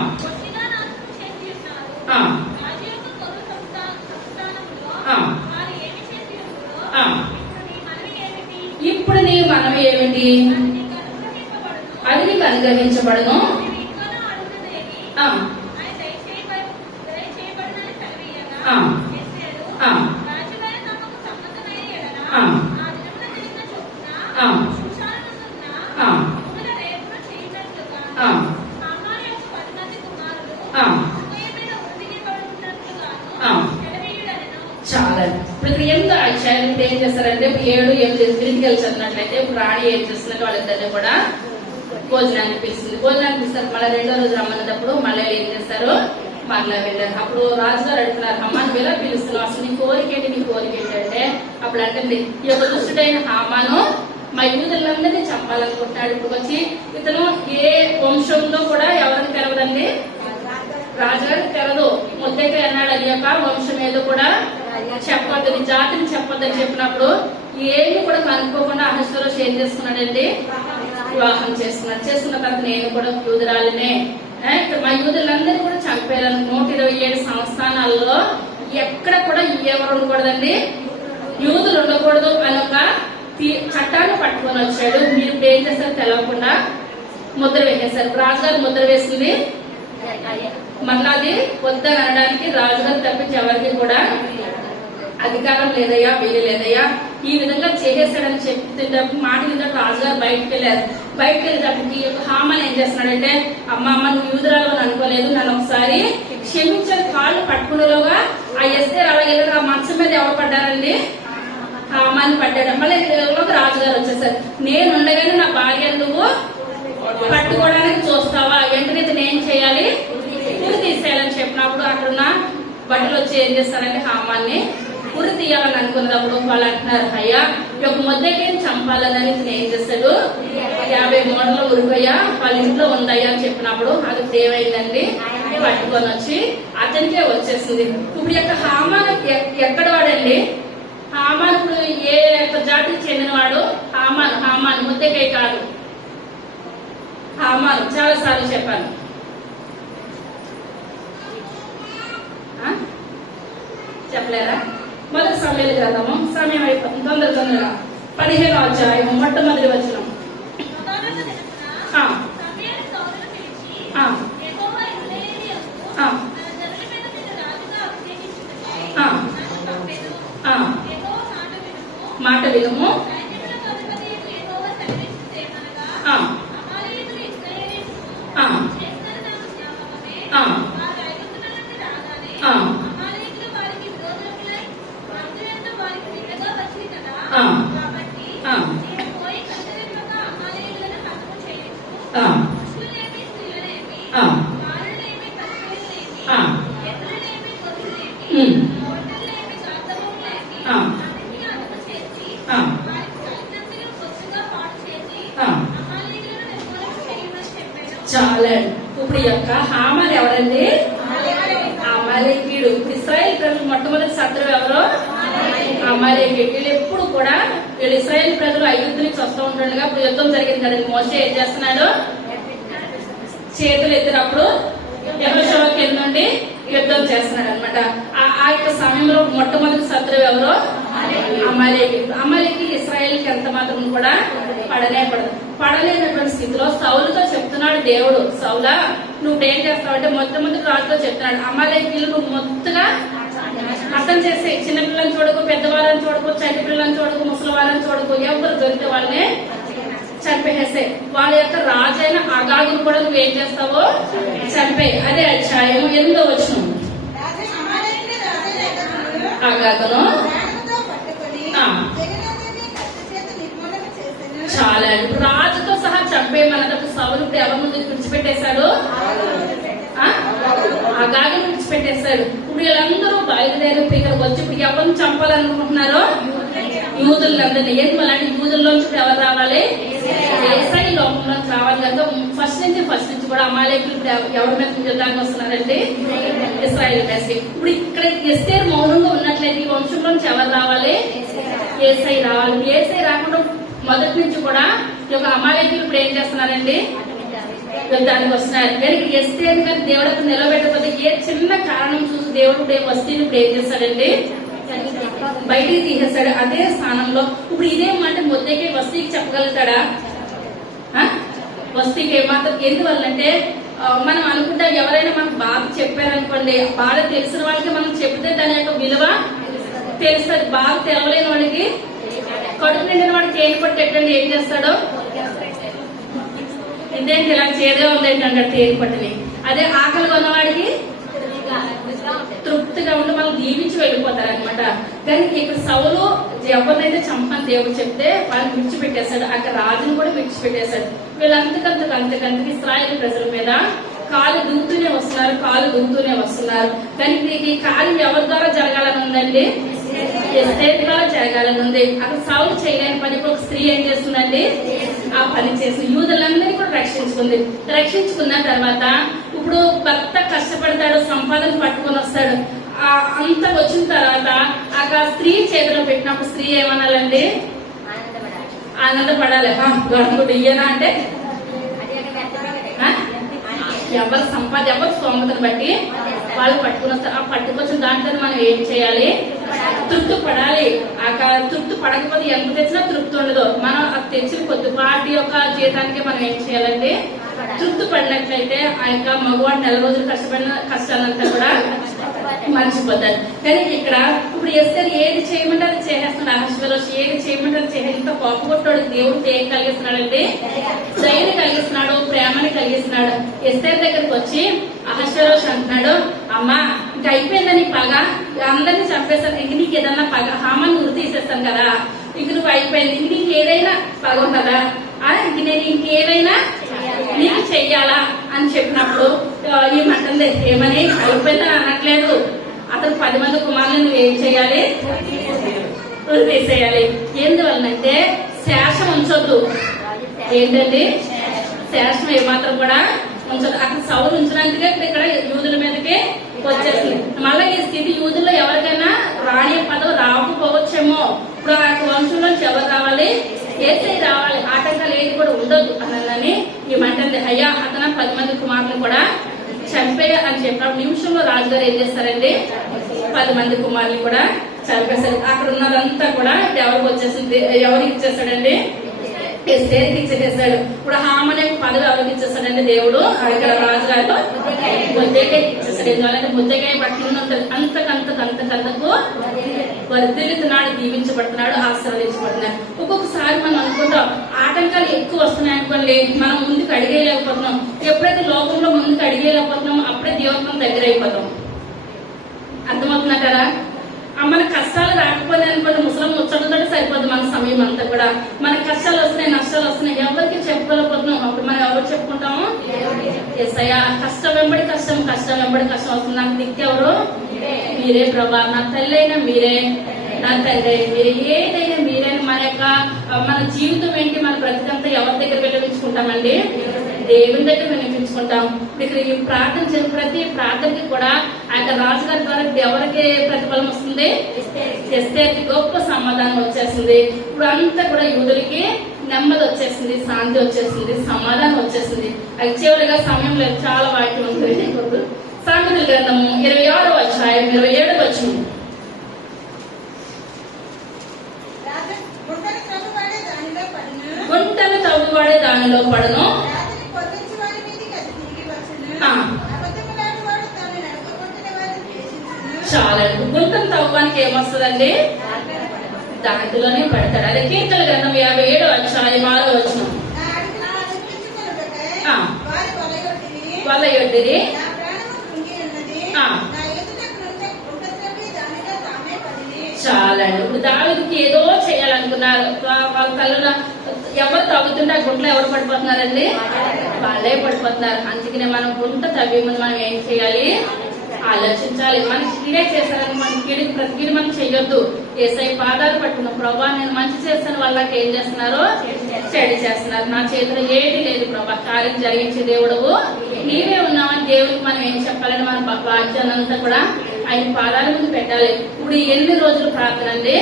ఆ. ఆ. ఆ. ఇప్పుడు నీ మనం ఏమిటి? అది నీకు అనుగ్రహించబడును. ఆ. ఆ. ఆ. ఆ. ఆ. ఆ. ఆ. ఆ. ఆ. చాలా. ఇప్పుడు ఇక్కడ ఎంత అధ్యాయం ఏం చేస్తారంటే 7, 8 క్రిటికల్ చదివినట్లయితే ఇప్పుడు రాణి ఏం చేస్తున్నట్టు వాళ్ళిద్దరిని కూడా భోజనానికి పిలుస్తుంది. భోజనానికి పిలుస్తారు. మళ్ళీ 2వ రోజు రమ్మన్నప్పుడు మళ్ళీ ఏం చేస్తారు? మరలా వెళ్ళారు. అప్పుడు రాజుగారు అడుగుతున్నారు, అమ్మ నువ్వు ఎలా పిలుస్తున్నావు, అసలు నీ కోరిక ఏంటి, నీ కోరిక ఏంటంటే అప్పుడు అంటే ఈ యొక్క దుష్టుడైన హామాను మా యూదులందరినీ చంపాలనుకుంటున్నాడు. ఇప్పుడు వచ్చి ఇతను ఏ వంశంలో కూడా ఎవరికి తెలవదండి, రాజుగారికి తెలదు. ముద్దకి అన్నాడు అది యొక్క వంశం ఏదో కూడా చెప్పొద్దు, నీ జాతిని చెప్పొద్దని చెప్పినప్పుడు ఏమి కూడా కనుక్కోకుండా అహశ్వరోష్ ఏం చేసుకున్నాడండి? వివాహం చేసుకున్నాడు. చేసుకున్న తర్వాత నేను కూడా యూదురాలినే, మా యూదులందరినీ కూడా చంపేయాలని 127 సంస్థానాల్లో ఎక్కడ కూడా ఎవరు ఉండకూడదండి, యూదులు ఉండకూడదు అని ఒక చట్టాన్ని పట్టుకొని వచ్చాడు. మీరు ఇప్పుడు ఏం చేస్తారు తెలవకుండా ముద్ర వేసేశారు. రాజుగారు ముద్ర వేసింది మళ్ళా అది వద్దని అనడానికి రాజుగారు తప్పించి ఎవరికి కూడా అధికారం లేదయ్యా, వీలు లేదయ్యా, ఈ విధంగా చేసేసాడని చెప్తున్నప్పుడు మాట మీద రాజుగారు బయటకు వెళ్ళారు. బయటకు వెళ్ళేటప్పటికి హామాన్ ఏం చేస్తున్నాడంటే అమ్మ నువ్వు యూదురాలు అని అనుకోలేదు, నన్ను ఒకసారి క్షమించని కాళ్ళు పట్టుకునేలోగా ఆ ఎస్తేర్ అలాగే ఆ మంచం మీద ఎవరు పడ్డారండి? హామాన్ పడ్డాడు. మళ్ళీ రాజుగారు వచ్చేసారు. నేను ఉండగానే నా భార్య నువ్వు పట్టుకోవడానికి చూస్తావా, వెంటనే నేను చేయాలి, ఉరి తీసేయాలని చెప్పినప్పుడు అక్కడున్న బట్టలు వచ్చి ఏం చేస్తారంటే హామాన్ని ఉరి తీయాలని అనుకున్నప్పుడు వాళ్ళు అంటున్నారు, అయ్యా ఈ యొక్క ముద్దకేం చంపాలని ఏం చేస్తాడు 50 మూటలు ఉరిపోయా వాళ్ళ ఇంట్లో ఉందయ్యా అని చెప్పినప్పుడు అది ఏమైందండి పట్టుకొని వచ్చి అతనికే వచ్చేసింది. ఇప్పుడు యొక్క హామాన్ ఎక్కడ వాడండి? హామాన్ ఇప్పుడు ఏ యొక్క జాతికి చెందినవాడు? హామాన్ ముద్దకే కాదు, హామాన్ చాలా సార్లు చెప్పాను. చెప్పలేరా? మొదటి సమయాలు గ్రంథము, సమయం అయిపోతుంది తొందరగా 15వ అధ్యాయం మొట్టమొదటి వచనం. మాట వినుము. ఆ, చాలా. ఇప్పుడు ఈ యొక్క హామాన్ ఎవరండి? అమాలేకీయుడు. ఇశ్రాయేల్ ప్రజలు మొట్టమొదటి శత్రువు ఎవరు? అమాలేకీయుడు. వీళ్ళు ఎప్పుడు కూడా వీళ్ళు ఇశ్రాయేల్ ప్రజలు ఐగుప్తు నుంచి వస్తూ ఉంటుండగా ఇప్పుడు యుద్ధం జరిగింది కదండి. మోషే ఏం చేస్తున్నాడు? చేతులు ఎత్తినప్పుడు యెహోషువ కింద నుండి యుద్ధం చేస్తున్నాడు అనమాట. ఆ యొక్క సమయంలో మొట్టమొదటి శత్రువు ఎవరు? అమాలేకీయుడు. అమాలేకీయుడు ఇశ్రాయేల్కి ఎంత మాత్రం కూడా పడలేనటువంటి స్థితిలో సౌలుతో చెప్తున్నాడు దేవుడు, సౌలా నువ్వు ఏం చేస్తావంటే మొట్టమొదటి రాజుతో చెప్తున్నాడు, అమాలేకీయులు నువ్వు మొత్తగా అర్థం చేసి చిన్నపిల్లని చూడకు, పెద్దవాళ్ళని చూడకు, చంటి పిల్లలని చూడకు, ముసలివాళ్ళని చూడకు, ఎవరు దొరికితే వాళ్ళని చంపేసే. వాళ్ళ యొక్క రాజైన అగాగును కూడా నువ్వు ఏం చేస్తావో చంపే. అదే అధ్యాయం 8వ వచనం. అగాగును చాలా రాజుతో సహా చంపేయమన్నప్పుడు సౌలు ఇప్పుడు ఎవరి ముందు విడిచిపెట్టేశాడు? అగాగును విడిచిపెట్టేశాడు. ఇప్పుడు వీళ్ళందరూ బయలుదేరి ఇక్కడికి వచ్చి ఇప్పుడు ఎవరిని చంపాలనుకుంటున్నారో యూదులందరినీ. ఏంటి మళ్ళీ యూదుల్లోంచి ఇప్పుడు ఎవరు రావాలి? యేసయ్య లోకంలోకి రావాలి కనుక ఫస్ట్ నుంచి కూడా అమాలేకీయులు ఎవరి మీద యుద్ధానికి వస్తున్నారండి? ఇశ్రాయేల్ మీదకి. ఇప్పుడు ఇక్కడ ఎస్తేరు మౌనంగా ఉన్నట్లయితే ఈ వంశంలోంచి ఎవరు రావాలి? యేసయ్య రావాలి. యేసయ్య రాకుండా మొదటి నుంచి కూడా ఈ యొక్క అమాలేకీయులు ఇప్పుడు ఏం చేస్తున్నారండి? యుద్ధానికి వస్తున్నారు. కానీ ఎస్తేరు కానీ దేవుడు నిలబెట్టకపోతే ఏ చిన్న కారణం చూసి దేవుడు ఇప్పుడు వస్తీని ఇప్పుడు ఏం చేస్తాడండి? బయటికి తీసేస్తాడు. అదే స్థానంలో ఇప్పుడు ఇదేమంటే మొద్దకే వస్తీకి చెప్పగలుగుతాడా? వస్తీకి ఏమాత్రం. ఎందువల్లంటే మనం అనుకుంటా ఎవరైనా మనకు బాధ చెప్పారనుకోండి, బాధ తెలిసిన వాళ్ళకి మనం చెప్తే దాని యొక్క విలువ తెలుస్తుంది. బాధ తెలవలేని వాడికి, కడుపు నిండిన వాడికి ఏం పట్టేటండి ఏం చేస్తాడో, ఇదేంటి ఇలా చేదే ఉందేంటంటే తేలి పట్టుని. అదే ఆకలి ఉన్నవాడికి తృప్తిగా ఉండి మనం దీవించి వెళ్ళిపోతారనమాట. కానీ ఇక్కడ సౌలు ఎవరినైతే చంపని దేవుడు చెప్తే వాళ్ళని విడిచిపెట్టేశాడు. అక్కడ రాజును కూడా విడిచిపెట్టేశాడు. వీళ్ళంతకంతకి ఇశ్రాయేలు ప్రజల మీద కాలు దిగుతూనే వస్తున్నారు. కానీ ఈ కార్యం ఎవరి ద్వారా జరగాలని ఉందండి? ఎస్తేరు ద్వారా జరగాలని ఉంది. అక్కడ సౌలు చేయలేని పని ఒక స్త్రీ ఏం చేస్తుందండి? ఆ పని చేసి యూదులందరినీ కూడా రక్షించుకున్న తర్వాత ఇప్పుడు భర్త కష్టపడతాడు, సంపాదన పట్టుకొని వస్తాడు. అంత వచ్చిన తర్వాత ఆ స్త్రీ చేతిలో పెట్టినప్పుడు స్త్రీ ఏమనాలండి? ఆనందపడాలి. గడుపుడు ఇయ్యనా అంటే ఎవరు స్తోమతను బట్టి వాళ్ళు పట్టుకుని వస్తారు. ఆ పట్టుకొచ్చిన దాంట్లో మనం ఏం చేయాలి? తృప్తి పడాలి. ఆ తృప్తి పడకపోతే ఎంత తెచ్చినా తృప్తి ఉండదు. మనం తెచ్చిన కొద్దిపాటి యొక్క జీతానికి మనం ఏం చేయాలంటే తృప్తి పడినట్లయితే ఆ యొక్క మగవాడు 4 రోజులు కష్టపడిన కష్టాలంతా కూడా మర్చిపోతారు. కానీ ఇక్కడ ఇప్పుడు ఎస్తేరు ఏది చేయమంటే అది చేసేస్తున్నాడు. అహష్వేరోషు ఏది చేయమంటే అది చేసే. ఇంత కోపగొట్టాడు దేవుడు ఏం కలిగిస్తున్నాడంటే దయని కలిగిస్తున్నాడు, ప్రేమని కలిగిస్తున్నాడు. ఎస్తేరు దగ్గరకు వచ్చి అహష్వేరోషు అంటున్నాడు, అమ్మా ఇంకా అయిపోయిందని పగ, అందరినీ చంపేస్తాను, ఇంక నీకు ఏదన్నా పగ, హామాన్ని ఉరి తీసేస్తాను కదా, ఇంక నువ్వు అయిపోయింది, ఇంక నీకు ఏదైనా పగ ఉంటుందా? ఇంక నేను ఇంకేదైనా నీకు చెయ్యాలా అని చెప్పినప్పుడు ఏమంటుంది? ఏమని అయిపోయిందని అనట్లేదు. అతను 10 మంది కుమారులు నువ్వు ఏం చేయాలి? తీసేయాలి. ఎందువల్లంటే శేషం ఉంచొద్దు. ఏంటండి? శేషం ఏమాత్రం కూడా ఉంచదు. అక్కడ సౌలు ఉంచినందుకే ఇక్కడ యూదుల మీదకి వచ్చేసింది. మళ్ళీ ఈ స్థితి యూదుల్లో ఎవరికైనా రాణి పదవి రాకపోవచ్చేమో. ఇప్పుడు ఆ వంశంలోంచి ఎవరు రావాలి? యేసయ్య రావాలి. ఆటంకాలు ఏది కూడా ఉండదు అన్నదని ఈ మంటంది. అయ్యా అతను 10 మంది కుమారులు కూడా చంపేయ అని చెప్పినప్పుడు నిమిషంలో రాజుగారు ఏం చేస్తారండి? 10 మంది కుమారులు కూడా చంపేశారు. అక్కడ ఉన్నదంతా కూడా ఎవరికి వచ్చేసింది? ఎవరికి ఇచ్చేస్తాడండి? ఎస్తేరుకి ఇచ్చేసాడు. ఇప్పుడు హామనే పదవి ఎవరికి ఇచ్చేస్తాడండి? దేవుడు ఇక్కడ రాజుగారు ముద్దకాయ ఇచ్చేసాడు. ఎందుకంటే ముద్దకాయ పట్టింది ఉంటుంది. అంతకంతకు వర్ధిల్లుతున్నాడు, దీవించబడుతున్నాడు, ఆశీర్వదించబడుతున్నాడు. ఒక్కొక్కసారి మనం అనుకుంటాం ఆటంకాలు ఎక్కువ వస్తున్నాయి అనుకోండి, మనం ముందుకు అడిగేయలేకపోతున్నాం. ఎప్పుడైతే లోకంలో ముందుకు అడిగేయలేకపోతున్నామో అప్పుడే దేవుడు మనం దగ్గర అయిపోతాం. అర్థమవుతున్నా కదా? మన కష్టాలు రాకపోతే అనుకోండి, ముసలం ముచ్చటతో సరిపోదు మన సమయం అంతా కూడా. మన కష్టాలు వస్తున్నాయి, నష్టాలు వస్తున్నాయి, ఎవరికి చెప్పుకోలేకపోతున్నాం. అప్పుడు మనం ఎవరు చెప్పుకుంటాము? యేసయ్యా కష్టం వెంబడి కష్టం వస్తుంది. నాకు దిక్కు ఎవరు? మీరే ప్రభా. నా తల్లి అయినా మీరే, నా తండ్రి మీరు ఏదైనా మీరైనా మన జీవితం ఏంటి, మన బ్రతికంతా ఎవరి దగ్గర వినిపించుకుంటామండి? దేవుని దగ్గర వినిపించుకుంటాం. ఇక్కడ ఈ ప్రార్థన చేసిన ప్రతి ప్రార్థనకి కూడా ఆ యొక్క రాజుగారి ద్వారా ఎవరికి ప్రతిఫలం వస్తుంది? ఎస్తేర్కి గొప్ప సమాధానం వచ్చేసింది. ఇప్పుడు అంతా కూడా యూదులకి నెమ్మది వచ్చేసింది, శాంతి వచ్చేసింది, సమాధానం వచ్చేసింది. అది చివరిగా సమయం లేదు, చాలా వాక్యం ఉంటుంది. సామెతల గ్రంథము 26వ అధ్యాయం 27వ వచనం. గుంటను తవ్వువాడే దానిలో పడను. చాలా గుంటను తవ్వడానికి ఏమొస్తుందండి? దాంట్లోనే పడతాడు. అదే కీర్తన గ్రంథం 57వ అధ్యాయం 6వ వచనం. వాళ్ళ యొడ్డిరి చాలండి. ఇప్పుడు దావీదుకి ఏదో చేయాలనుకున్నారు. వాళ్ళ కళ్ళలో ఎవరు తవ్వుతుంటే ఆ గుంటలో ఎవరు పడిపోతున్నారండి? వాళ్ళే పడిపోతున్నారు. అందుకనే మనం గుంట తవ్వి ముందు మనం ఏం చేయాలి? ఆలోచించాలి. మనకి కీడే చేశారని మన కీడికి ప్రతి కీడు మనం చెయ్యొద్దు. ఏసై పాదాలు పట్టుకున్న ప్రభా నేను మంచి చేస్తాను, వాళ్ళకి ఏం చేస్తున్నారు? చెడు చేస్తున్నారు. నా చేతిలో ఏది లేదు ప్రభా, కార్యం జరిగించే దేవుడవు నీవే ఉన్నావని దేవుడికి మనం ఏం చెప్పాలని మన బాధ్యత కూడా ఆయన పాదాల ముందు పెట్టాలి. ఇప్పుడు ఎన్ని రోజులు ప్రార్థన అండి?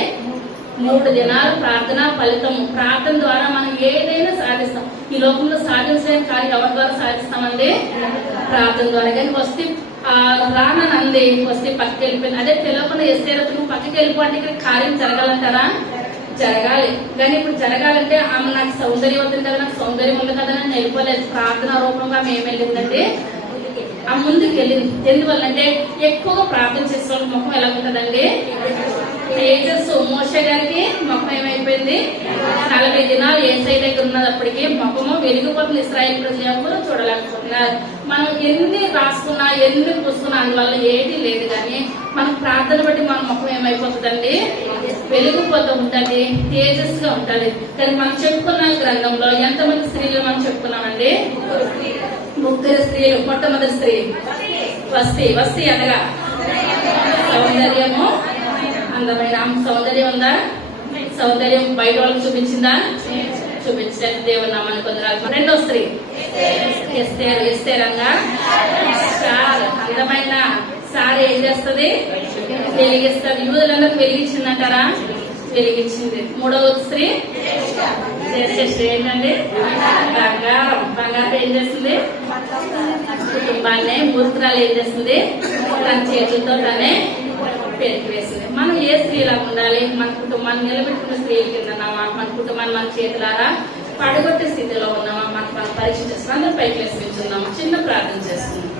3 దినాలు ప్రార్థన ఫలితము. ప్రార్థన ద్వారా మనం ఏదైనా సాధిస్తాం. ఈ లోకంలో సాధించలేని కార్యం ఎవరి ద్వారా సాధిస్తామండి? ప్రార్థన ద్వారా. కానీ వస్తే రానంది వస్తే పక్కకి వెళ్ళిపోయింది. అదే తెలియకుండా ఎస్తేరతు నువ్వు పక్కకి వెళ్ళిపోతే ఇక్కడ కార్యం జరగాలంటారా? జరగాలి. కానీ ఇప్పుడు జరగాలంటే ఆమె నాకు సౌందర్యం అవుతుంది కదా, నాకు సౌందర్యం ఉంది కదా అని వెళ్ళిపోలేదు. ప్రార్థన రూపంగా ఆమె ఏం వెళ్ళిందంటే ఆ ముందుకు వెళ్ళింది. ఎందువల్లంటే ఎక్కువగా ప్రార్థన చేసే వాళ్ళ ముఖం ఎలా ఉంటదండి? తేజస్సు. మోషే గారికి ముఖం ఏమైపోయింది? 40 దినాలు ఏసై దగ్గర ఉన్నప్పటికీ ముఖము వెలిగిపోతుంది. ఇశ్రాయేలు ప్రజలు ఎవరు చూడలేకపోతున్నారు. మనం ఎన్ని రాసుకున్నా ఎన్ని పూసుకున్నా అందువల్ల ఏది లేదు. కానీ మన ప్రార్థన బట్టి మన ముఖం ఏమైపోతుందండి? వెలిగిపోతూ ఉంటుంది, తేజస్సుగా ఉంటుంది. కానీ మనం చెప్పుకున్న గ్రంథంలో ఎంతమంది స్త్రీలు మనం చెప్పుకున్నామండి? 3 స్త్రీలు. మొట్టమొదటి స్త్రీ వస్తి అనగా సౌందర్యము, అందమైన సౌందర్యం ఉందా? సౌందర్యం బయట వాళ్ళకి చూపించిందా? చూపించలేదు. దేవుని నామాన్ని కొందరు. రెండో స్త్రీ ఎస్తేరంగా చాలా అందమైన సారీ ఏం చేస్తుంది? వెలిగిస్తుంది. యూదులందరికి వెలిగించిందంటారా? వెలిగించింది. మూడవ స్త్రీ ఏంటండి? బంగారం ఏం చేస్తుంది? కుటుంబాన్ని మూర్ఖురాలు ఏం చేస్తుంది? తన చేతులతో తనే పెరిగి వేసింది. మనం ఏ స్త్రీలాగా ఉండాలి? మన కుటుంబాన్ని నిలబెట్టుకున్న స్త్రీల కింద ఉన్నామా? మన కుటుంబాన్ని మన చేతులారా పడగొట్టే స్థితిలో ఉన్నామా? మనం పరీక్ష చేస్తున్నాం. అందరూ పైకి లేసి కూర్చున్నామా? చిన్న ప్రార్థన చేస్తున్నాం.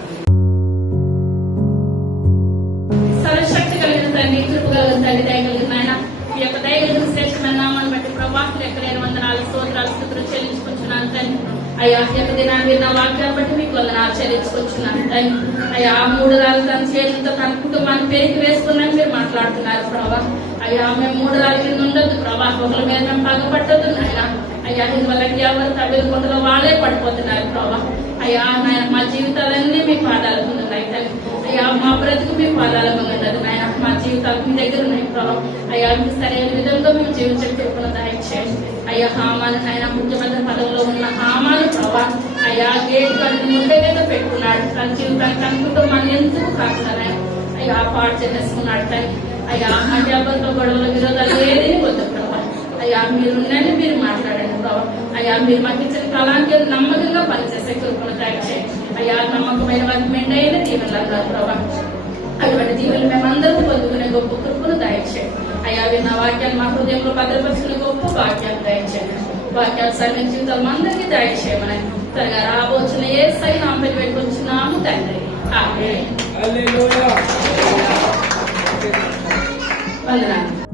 సర్వశక్తి కలిగిన తండ్రి, కృప కలిగిన తండ్రి, దయ కలిగిన ఆయన, ఈ యొక్క దయ కలిగిన శ్రేష్టమైన నామాన్ని బట్టి ప్రభా లెక్కలేని వందనాలు స్తోత్రాలు స్థుతులు చెల్లించుకుంటున్నాను తండ్రి. అయ్యా యొక్క దినాన్ని విన్న వాక్యాన్ని బట్టి మీకు వందనాలు చెల్లించుకుంటున్నాను తండ్రి. అయ్యా 3 రాళ్ళు తన చేతులతో తన కుటుంబాన్ని పెరిగి వేసుకున్నాను మీరు మాట్లాడుతున్నారు ప్రభా. అయ్యా మేము 3 రాళ్ళ కింద ఉండొద్దు ప్రభా, ఒకరి మీద మేము పగపట్టద్దు నాయన. అయ్యా ఇందువల్ల ఎవరు తమిళ కొండలో వాళ్ళే పడిపోతున్నారు ప్రభా. అయ్యా నాయన మా జీవితాలన్నీ మీ పాదాల ముందు ఉన్నాయి తండ్రి. అయ్యా మా బ్రతుకు మీ పాదాల ముందు ఉండదు నాయన. మా జీవితాలు మీ దగ్గర ఉన్నాయి ప్రభావ. అయ్యా మీకు సరైన విధంగా మేము జీవించే చెప్పుకున్న దయచేయండి. అయ్యా హామాను ఆయన ముఖ్యమంత్రి పదవిలో ఉన్న హామాను ప్రభా అయ్యా గేట్ కంటే ముందే మీద పెట్టుకున్నాడు. తన జీవితానికి తన కుటుంబాన్ని ఎందుకు కాకుండా అయ్యా పాడు చేసేసుకున్నాడు తండ్రి. అయ్యా అంటే అబ్బతో గొడవల విరోధాలు ఏదేని వద్దు ప్రభా. అయ్యా మీరున్నది మీరు మాట్లాడండి ప్రభా. అయ్యా మీరు మాకు ఇచ్చిన కాలానికి నమ్మకంగా పనిచేసే కృపను దయచేయండి. అయ్యా నమ్మకమైన వారికి మెండైన దీవెనలు అన్నారు ప్రభా. అటువంటి దీవెనలు మేమందరూ పొందుకునే గొప్ప కృపను దయచేయండి. అయ్యా విన్న వాక్యాలు మా హృదయంలో భద్రపరుచుకునే గొప్ప వాక్యాలు దయచేయండి. వాక్యాలు సరైన జీవితాలు అందరికీ దయచేయమని త్వరగా రాబోతున్న యేసై నామమున వేడుకొంచున్నాము తండ్రి. ఆమేన్. హల్లెలూయా. వందనాలు.